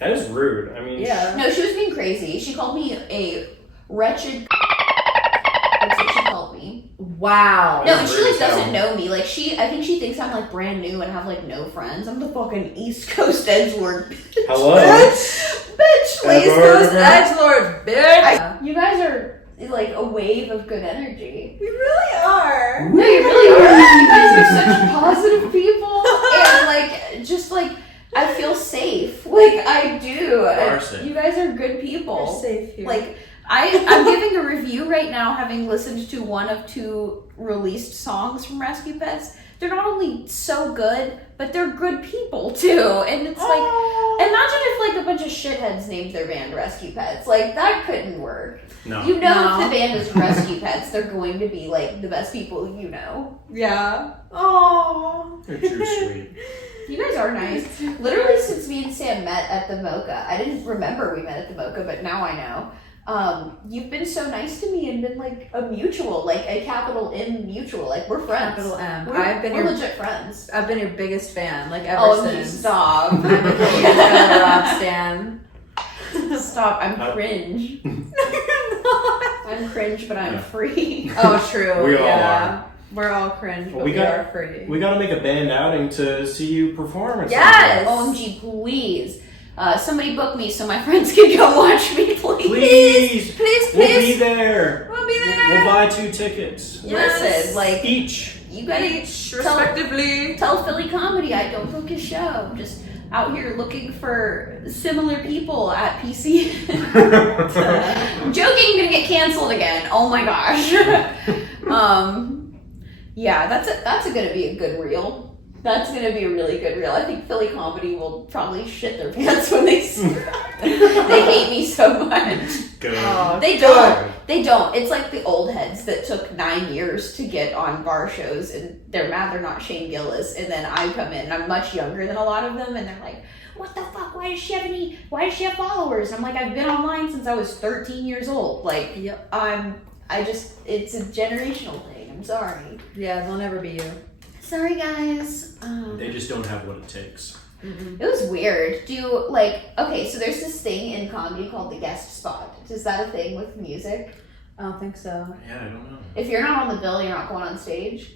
That is rude. I mean, Yeah. No, she was being crazy. She called me a wretched. That's what she called me. Wow. No, That's and she rude like as hell. doesn't know me. Like I think she thinks I'm like brand new and have like no friends. I'm the fucking East Coast edgelord. Hello. Bitch, East Coast edgelord, bitch. you guys are like a wave of good energy. We really are. No, you really are. You guys are such positive people, and like just like I feel safe. Like I do. are safe. You guys are good people. You're safe here. Like I'm giving a review right now, having listened to one of 2 released songs from Rescue Pets. They're not only so good, but they're good people too. And it's like, imagine if like a bunch of shitheads named their band Rescue Pets. Like that couldn't work. No. You know, No. if the band is Rescue Pets, they're going to be like the best people you know. Yeah. Oh. You're too sweet. You guys are nice. Literally, since me and Sam met at the Mocha, I didn't remember we met at the Mocha, but now I know. You've been so nice to me and been like a mutual, like a capital M mutual. Like we're friends. Capital M. We're legit friends. I've been your biggest fan, like ever Oh, since. stop. I'm a Taylor Rob stan. Stop. I'm cringe. I'm cringe, but I'm free. Oh, true. We all yeah. We're all cringe, Well, but we we got- are free. We got to make a band outing to see you perform. At Yes! OMG, please. Somebody book me so my friends can go watch me, please. Please, Please, we'll be please. there. We'll be We'll there. buy 2 tickets Yes. Listen, like, each. you gotta Each, respectively. tell Philly Comedy I don't book his show. I'm just out here looking for similar people at PC. I'm joking, I'm gonna get canceled again. Oh my gosh. Yeah, that's gonna be a good reel. That's gonna be a really good reel. I think Philly Comedy will probably shit their pants when they see they hate me so much. Good. Oh, They don't. They don't. It's like the old heads that took 9 years to get on bar shows, and they're mad they're not Shane Gillis. And then I come in, and I'm much younger than a lot of them, and they're like, "What the fuck? Why does she have followers?" And I'm like, "I've been online since I was 13 years old. Like, Yep. it's a generational thing. I'm sorry. Yeah, they'll never be you. Sorry, guys. They just don't have what it takes. It was weird. Okay, so there's this thing in comedy called the guest spot. Is that a thing with music? I don't think so. Yeah, I don't know. If you're not on the bill, you're not going on stage.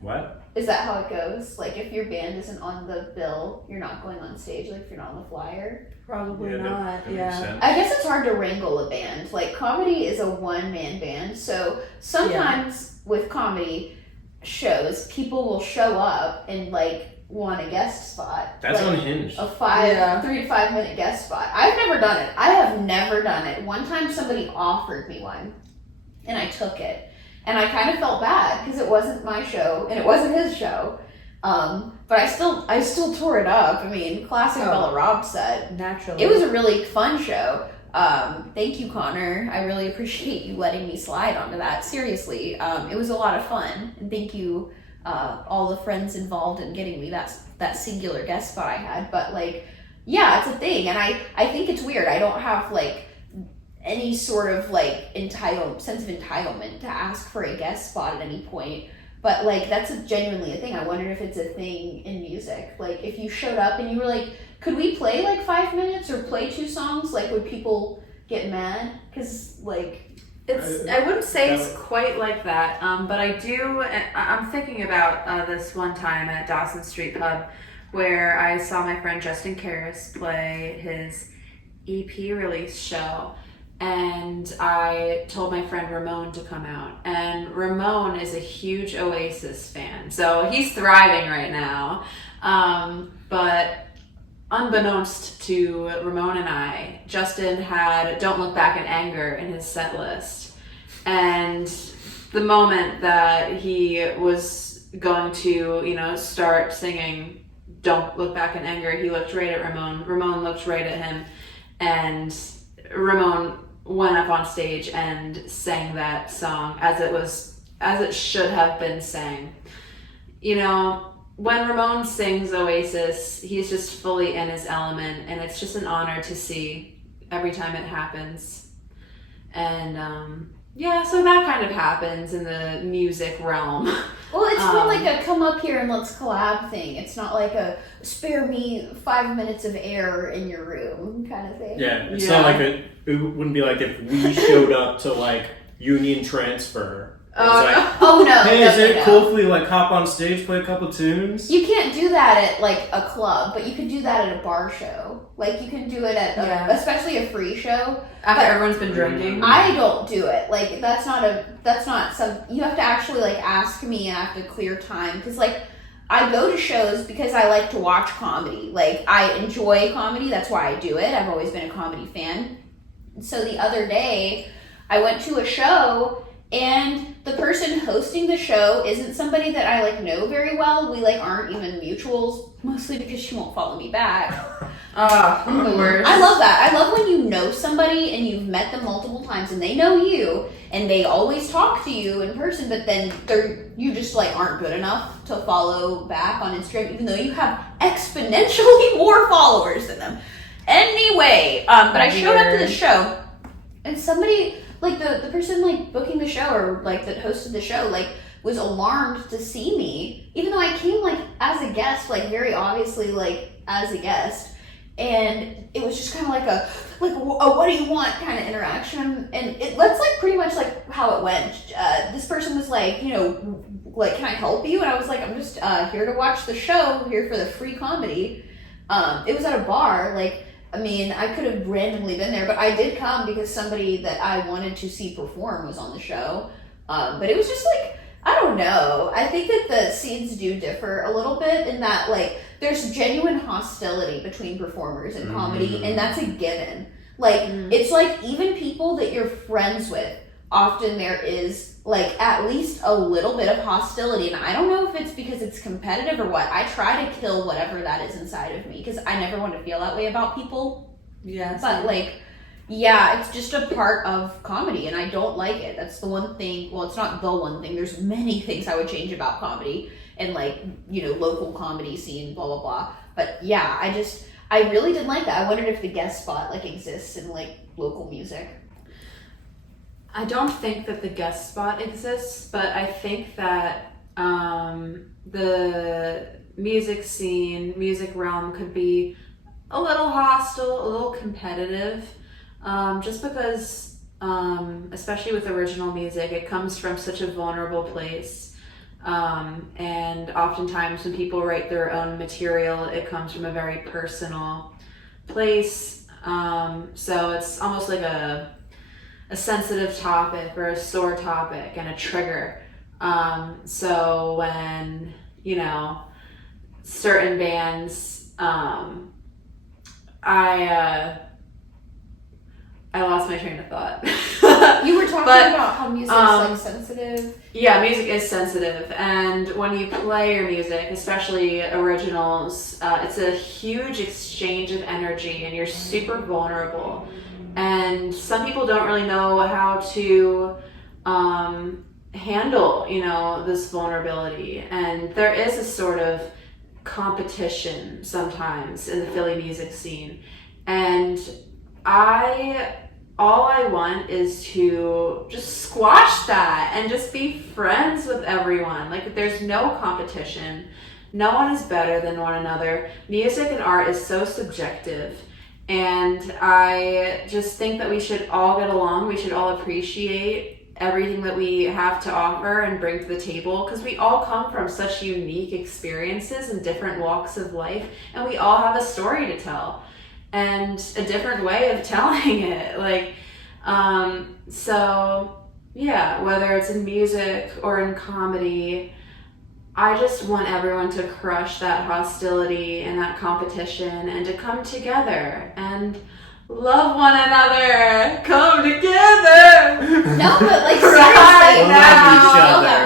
What? Is that how it goes? Like, if your band isn't on the bill, you're not going on stage. Like, if you're not on the flyer. Probably Yeah, not. that makes Yeah. sense. I guess it's hard to wrangle a band. Like, comedy is a one-man band. So sometimes with comedy shows, people will show up and like want a guest spot. That's like, unhinged. a 3 to 5 minute guest spot. I've never done it. I have never done it. One time somebody offered me one and I took it. And I kind of felt bad because it wasn't my show and it wasn't his show. but I still tore it up. I mean, classic Bella Rob set. Naturally. It was a really fun show. Thank you, Connor. I really appreciate you letting me slide onto that. Seriously, it was a lot of fun, and thank you, all the friends involved in getting me that singular guest spot I had. But like, yeah, it's a thing, and I think it's weird. I don't have like any sort of like sense of entitlement to ask for a guest spot at any point. But like, that's genuinely a thing. I wonder if it's a thing in music. Like, if you showed up and you were like, could we play like 5 minutes or play 2 songs? Like, would people get mad? Because like, I wouldn't say it's quite like that, but I do. I'm thinking about this one time at Dawson Street Pub where I saw my friend Justin Karras play his EP release show. And I told my friend Ramon to come out. And Ramon is a huge Oasis fan. So he's thriving right now. But unbeknownst to Ramon and I, Justin had Don't Look Back in Anger in his set list. And the moment that he was going to, start singing Don't Look Back in Anger, he looked right at Ramon. Ramon looked right at him. And Ramon went up on stage and sang that song as it should have been sang. When Ramon sings Oasis, he's just fully in his element, and it's just an honor to see every time it happens. And so that kind of happens in the music realm. Well, it's more like a come up here and let's collab thing. It's not like a spare me 5 minutes of air in your room kind of thing. Yeah, it's not like it wouldn't be like if we showed up to like union transfer. Oh no! Hey, is it cool if we like hop on stage, play a couple tunes? You can't do that at like a club, but you can do that at a bar show. Like, you can do it at especially a free show. After everyone's been drinking. I don't do it. Like, that's not some, you have to actually like ask me and I have to clear time. Because like, I go to shows because I like to watch comedy. Like, I enjoy comedy. That's why I do it. I've always been a comedy fan. So the other day, I went to a show and the person hosting the show isn't somebody that I like know very well. We like aren't even mutuals, mostly because she won't follow me back. The worst. I love that. I love when you know somebody and you've met them multiple times and they know you and they always talk to you in person, but then you just like aren't good enough to follow back on Instagram, even though you have exponentially more followers than them. Anyway, but I showed up to the show and somebody, like the person like booking the show or like that hosted the show, like was alarmed to see me, even though I came like as a guest, like very obviously like as a guest. And it was just kind of like a what do you want kind of interaction, and that's like pretty much like how it went. This person was like, like, can I help you? And I was like, I'm just here to watch the show, here for the free comedy. It was at a bar. Like, I mean, I could have randomly been there, but I did come because somebody that I wanted to see perform was on the show. But it was just like, I don't know. I think that the scenes do differ a little bit in that, like, there's genuine hostility between performers in comedy, and that's a given. Like, it's like even people that you're friends with, often there is, like, at least a little bit of hostility. And I don't know if it's because it's competitive or what. I try to kill whatever that is inside of me because I never want to feel that way about people. Yes. But, like, yeah, it's just a part of comedy, and I don't like it. That's the one thing. Well, it's not the one thing. There's many things I would change about comedy and, like, local comedy scene, blah, blah, blah. But, yeah, I really didn't like that. I wondered if the guest spot, like, exists in, like, local music. I don't think that the guest spot exists, but I think that the music scene, music realm could be a little hostile, a little competitive. Just because, especially with original music, it comes from such a vulnerable place. And oftentimes when people write their own material, it comes from a very personal place. So it's almost like a sensitive topic or a sore topic and a trigger. So when, certain bands, I lost my train of thought. You were talking But, about how music's like sensitive. Yeah, music is sensitive, and when you play your music, especially originals, it's a huge exchange of energy, and you're super vulnerable. And some people don't really know how to handle, this vulnerability. And there is a sort of competition sometimes in the Philly music scene, and all I want is to just squash that and just be friends with everyone. Like, there's no competition. No one is better than one another. Music and art is so subjective. And I just think that we should all get along. We should all appreciate everything that we have to offer and bring to the table, because we all come from such unique experiences and different walks of life, and we all have a story to tell and a different way of telling it. So yeah, whether it's in music or in comedy, I just want everyone to crush that hostility and that competition and to come together and love one another. Come together. No, but like Right seriously, now. love each other.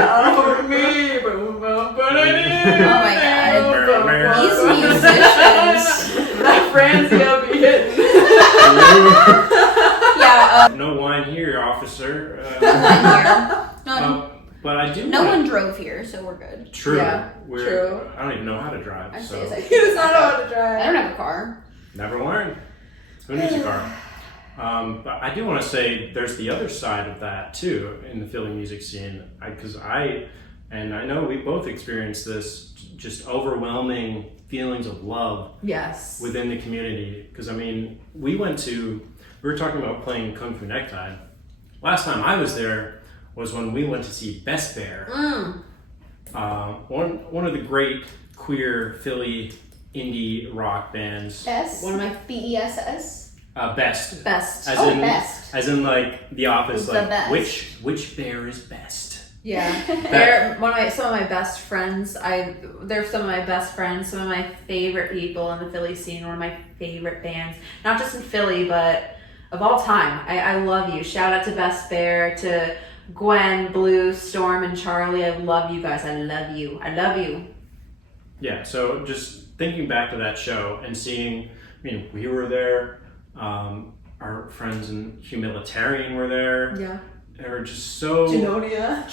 Love me. Oh my god. These musicians. That frenzy will be hitting. Yeah, No wine here, officer. But I do. No one drove here, so we're good. True. Yeah, true. I don't even know how to drive. I So say as I He does not know how to I drive. don't have a car. never learned. Who needs a car? But I do want to say there's the other side of that too in the Philly music scene, because I know we both experienced this, just overwhelming feelings of love Yes. within the community. Because I mean, we were talking about playing Kung Fu Necktie. Last time I was there was when we went to see Best Bear. One of the great queer Philly indie rock bands. S. One of my Best. best. Best. As in like The Office, The like best. which bear is best? Yeah, they're some of my best friends. They're some of my best friends, some of my favorite people in the Philly scene, one of my favorite bands, not just in Philly, but of all time. I love you. Shout out to Best Bear, to Gwen, Blue, Storm, and Charlie. I love you guys. I love you. I love you. Yeah, so just thinking back to that show and seeing, we were there, our friends in Humanitarian were there. Yeah. They were just so... Junonia.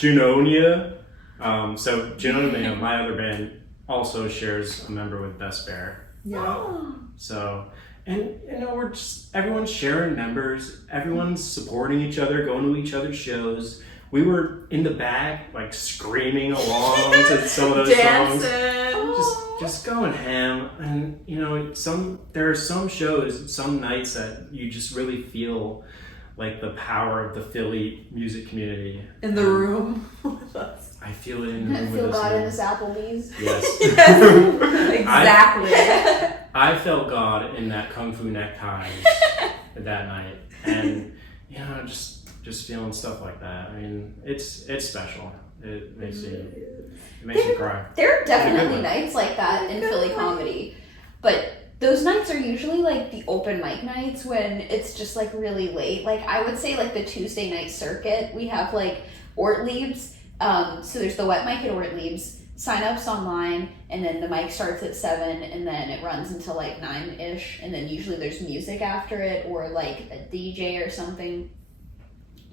So Junonia, my other band, also shares a member with Best Bear. Yeah. So, and we're just, everyone's sharing members, everyone's supporting each other, going to each other's shows. We were in the back, like screaming along to some of those songs. Just going ham. And there are some shows, some nights that you just really feel like the power of the Philly music community. In the room with us. I feel it in the room with Feel us. God in now. this Applebee's. Yes. Exactly. I felt God in that Kung Fu Necktie that night, and just feeling stuff like that. I mean, it's special. It makes you cry. There are definitely nights like that in Philly comedy, but those nights are usually like the open mic nights when it's just like really late. Like I would say like the Tuesday night circuit, we have like Ortlieb's. So there's the wet mic at Ortlieb's, sign-ups online, and then the mic starts at 7 and then it runs until like 9-ish, and then usually there's music after it or like a DJ or something.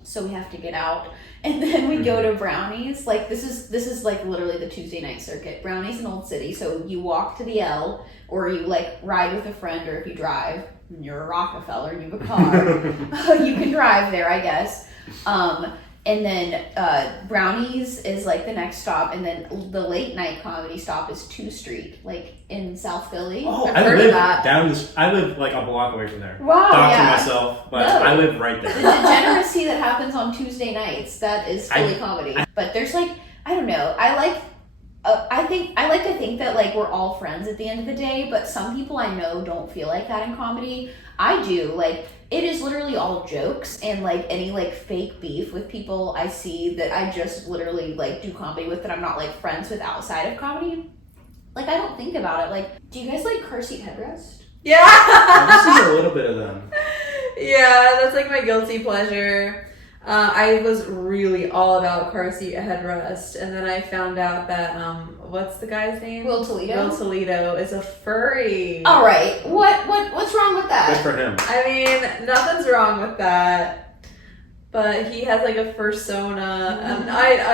So we have to get out, and then we go to Brownies. Like this is like literally the Tuesday night circuit. Brownies in Old City. So you walk to the L, or you like ride with a friend, or if you drive, and you're a Rockefeller and you have a car, you can drive there, I guess. And then Brownies is like the next stop, and then the late night comedy stop is 2 Street, like in South Philly. Oh, I've I heard live of that. I live like a block away from there. Wow, Doxing yeah. myself, but No. I live right The there. degeneracy that happens on Tuesday nights, that is Philly comedy. But there's like, I don't know, I like to think that like we're all friends at the end of the day, but some people I know don't feel like that in comedy. I do. Like, it is literally all jokes, and like any like fake beef with people I see that I just literally like do comedy with that I'm not like friends with outside of comedy. Like, I don't think about it. Like, do you guys like car seat headrest? Yeah. I've seen a little bit of them. Yeah, that's like my guilty pleasure. I was really all about car seat headrest, and then I found out that what's the guy's name? Will Toledo? Will Toledo is a furry. All right. What's wrong with Good that? for him. I mean, nothing's wrong with that. But he has like a fursona, and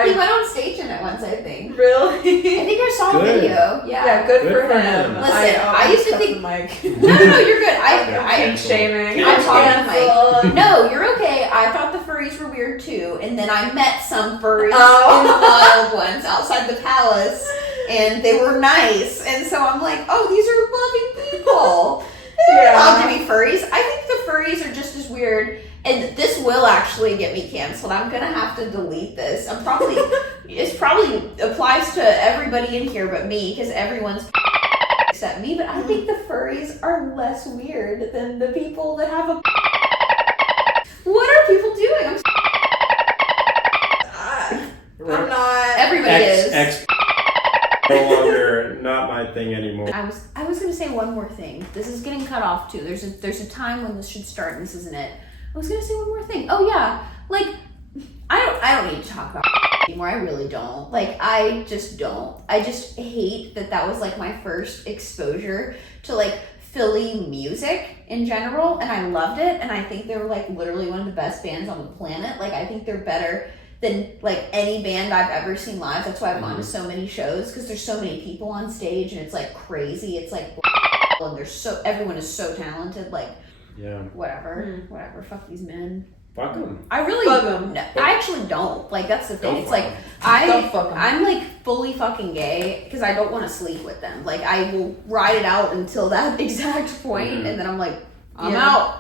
He went on stage in it once, I think. really. I think I saw a Good. video. Yeah. Yeah, good Good for for him. him. Listen, I used to think- the mic. No, you're good. I Kink shaming. I'm talking to Cancel. Mike. No, you're okay. I thought the furries were weird too, and then I met some furries Oh. in the wild ones outside the palace, and they were nice. And so I'm like, oh, these are loving people. They're Yeah. allowed to be furries. I think the furries are just as weird. And this will actually get me canceled. I'm gonna have to delete this. It probably applies to everybody in here but me, because everyone's except me. But I think the furries are less weird than the people that have a. What are people doing? I'm not. Everybody is. X no longer not my thing anymore. I was gonna say one more thing. This is getting cut off too. There's a time when this should start, and this isn't it. I was gonna say one more thing. Oh yeah, like I don't need to talk about anymore. I really don't. Like I just don't. I just hate that was like my first exposure to like Philly music in general, and I loved it. And I think they were like literally one of the best bands on the planet. Like I think they're better than like any band I've ever seen live. That's why I've gone to so many shows, because there's so many people on stage, and it's like crazy. It's like and everyone is so talented. Like. Yeah. Whatever, fuck these men. Fuck them. I really, Fuck 'em. no, I actually don't. Like, that's the thing. Don't It's fuck like, 'em. Don't fuck 'em. I'm like fully fucking gay because I don't want to sleep with them. Like, I will ride it out until that exact point, and then I'm like, I'm out.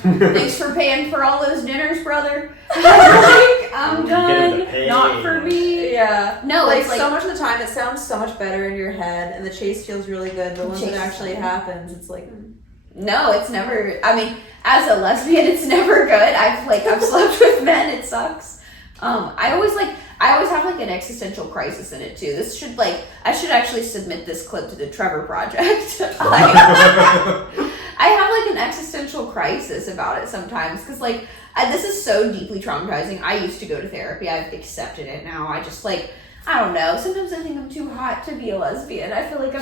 Thanks for paying for all those dinners, brother. Like, I'm done. Not for me. Yeah. No, like, it's like so much of the time it sounds so much better in your head, and the chase feels really good, but once it Chase. actually happens, it's like no, it's never. I mean, as a lesbian, it's never good. I've slept with men. It sucks. I always have like an existential crisis in it too. I should actually submit this clip to the Trevor Project. I have like an existential crisis about it sometimes, because like this is so deeply traumatizing. I used to go to therapy. I've accepted it now. I just like, I don't know. Sometimes I think I'm too hot to be a lesbian. I feel like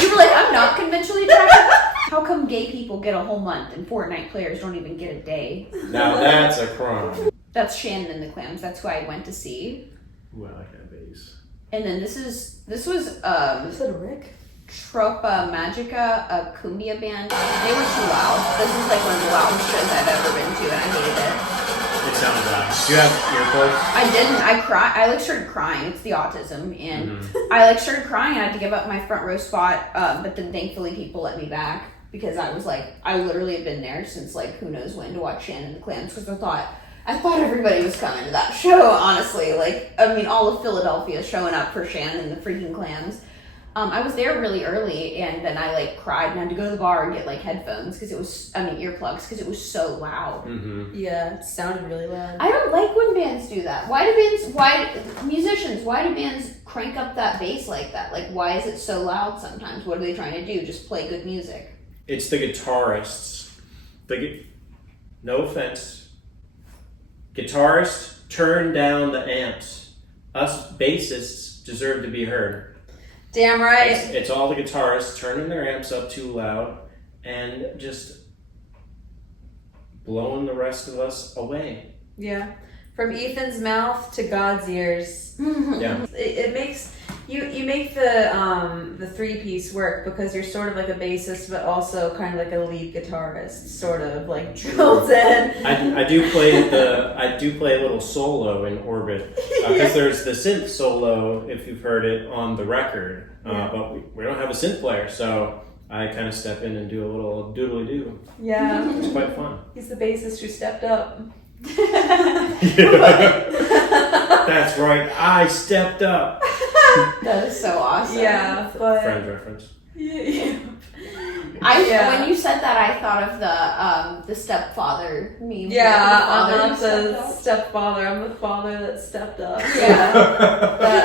you were like, I'm not conventionally attractive. How come gay people get a whole month and Fortnite players don't even get a day? Now that's a crime. That's Shannon and the Clams. That's who I went to see. Ooh, I like that bass. And then this was is that a Rick? Tropa Magica, a cumbia band. They were too loud. This is like one of the loudest shows I've ever been to, and I hated it. It sounds loud. Do you have earplugs? I didn't. I like started crying. It's the autism, and I like started crying. I had to give up my front row spot, but then thankfully people let me back, because I was like, I literally have been there since like who knows when to watch Shannon and the Clams, because I thought everybody was coming to that show. Honestly, like I mean, all of Philadelphia showing up for Shannon and the freaking Clams. I was there really early, and then I like cried and had to go to the bar and get like headphones earplugs, because it was so loud. Yeah, it sounded really loud. I don't like when bands do that. Why do bands crank up that bass like that? Like, why is it so loud sometimes? What are they trying to do? Just play good music? It's the guitarists. No offense. Guitarists turn down the amps. Us bassists deserve to be heard. Damn right. It's all the guitarists turning their amps up too loud and just blowing the rest of us away. Yeah. From Ethan's mouth to God's ears. Yeah. It makes you make the three-piece work, because you're sort of like a bassist, but also kind of like a lead guitarist, sort of like drilled in. I do play a little solo in Orbit, because there's the synth solo, if you've heard it, on the record, but we don't have a synth player, so I kind of step in and do a little doodly doo. Yeah. It's quite fun. He's the bassist who stepped up. That's right, I stepped up. That is so awesome. Yeah, but Friends reference. yeah. When you said that, I thought of the stepfather meme. Yeah, father I'm who not stepped the up. stepfather. I'm the father that stepped up. Yeah.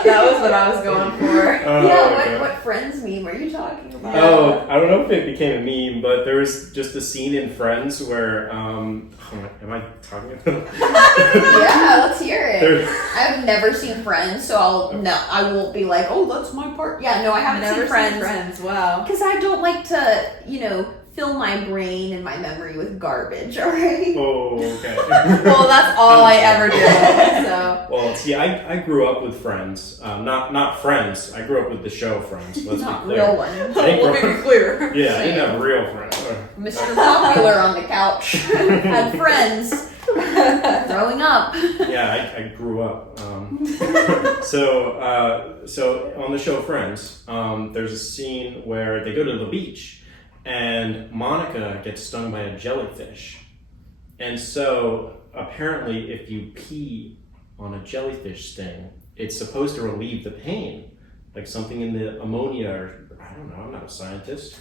that was what I was going for. What Friends meme are you talking about? Oh, I don't know if it became a meme, but there was just a scene in Friends where, am I talking about? Yeah, let's hear it. There- I've never seen Friends, so I won't be like, oh, that's my part. Yeah, no, I haven't Never seen Friends. Wow. Because I don't like to, fill my brain and my memory with garbage, alright? Oh, okay. Well, that's all I ever do. So. Well, see, I grew up with Friends. Not Friends. I grew up with the show Friends. Let's Not be clear. real one. I didn't Let grow- me be clear. Yeah, I didn't have real friends. Mr. Popular on the couch. Had friends. Throwing up. Yeah, I grew up. So on the show Friends, there's a scene where they go to the beach, and Monica gets stung by a jellyfish. And so apparently, if you pee on a jellyfish sting, it's supposed to relieve the pain, like something in the ammonia, or I don't know. I'm not a scientist.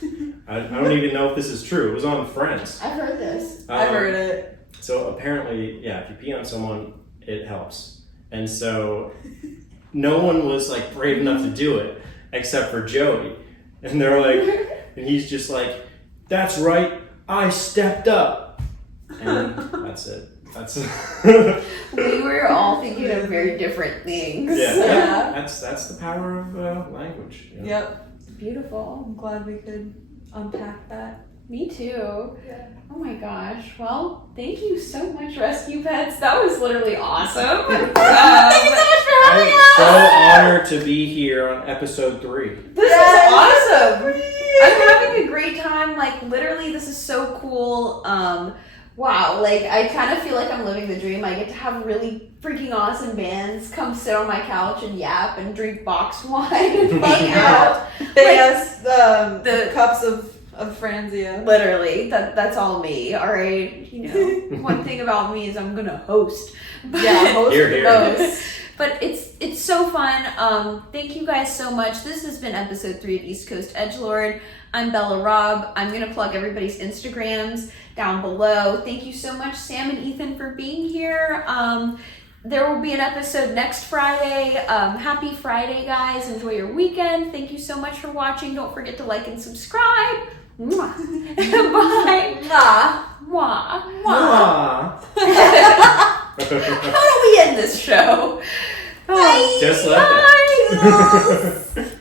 I don't even know if this is true. It was on Friends. I've heard this. I've heard it. So apparently, yeah, if you pee on someone, it helps. And so no one was like brave enough to do it except for Joey. And they're like, and he's just like, that's right, I stepped up. And that's it. That's We were all thinking of very different things. yeah. That's the power of language. You know? Yep. Beautiful. I'm glad we could unpack that. Me too. Yeah. Oh my gosh. Well, thank you so much, Rescue Pets. That was literally awesome. Thank you so much for having I'm us. so honored to be here on episode 3. This is awesome. I'm having a great time. Like, literally, this is so cool. Wow, like, I kind of feel like I'm living the dream. I get to have really freaking awesome bands come sit on my couch and yap and drink box wine and hang out. Yes, the cups of Franzia. Literally, that's all me, alright? One thing about me is I'm gonna host. Yeah, host Here, the here. most. But it's so fun. Thank you guys so much. This has been episode 3 of East Coast Edgelord. I'm Bella Robb. I'm going to plug everybody's Instagrams down below. Thank you so much, Sam and Ethan, for being here. There will be an episode next Friday. Happy Friday, guys. Enjoy your weekend. Thank you so much for watching. Don't forget to like and subscribe. Mwah. Bye. Mwah. Mwah. Mwah. How do we end this show? Just like that. Bye.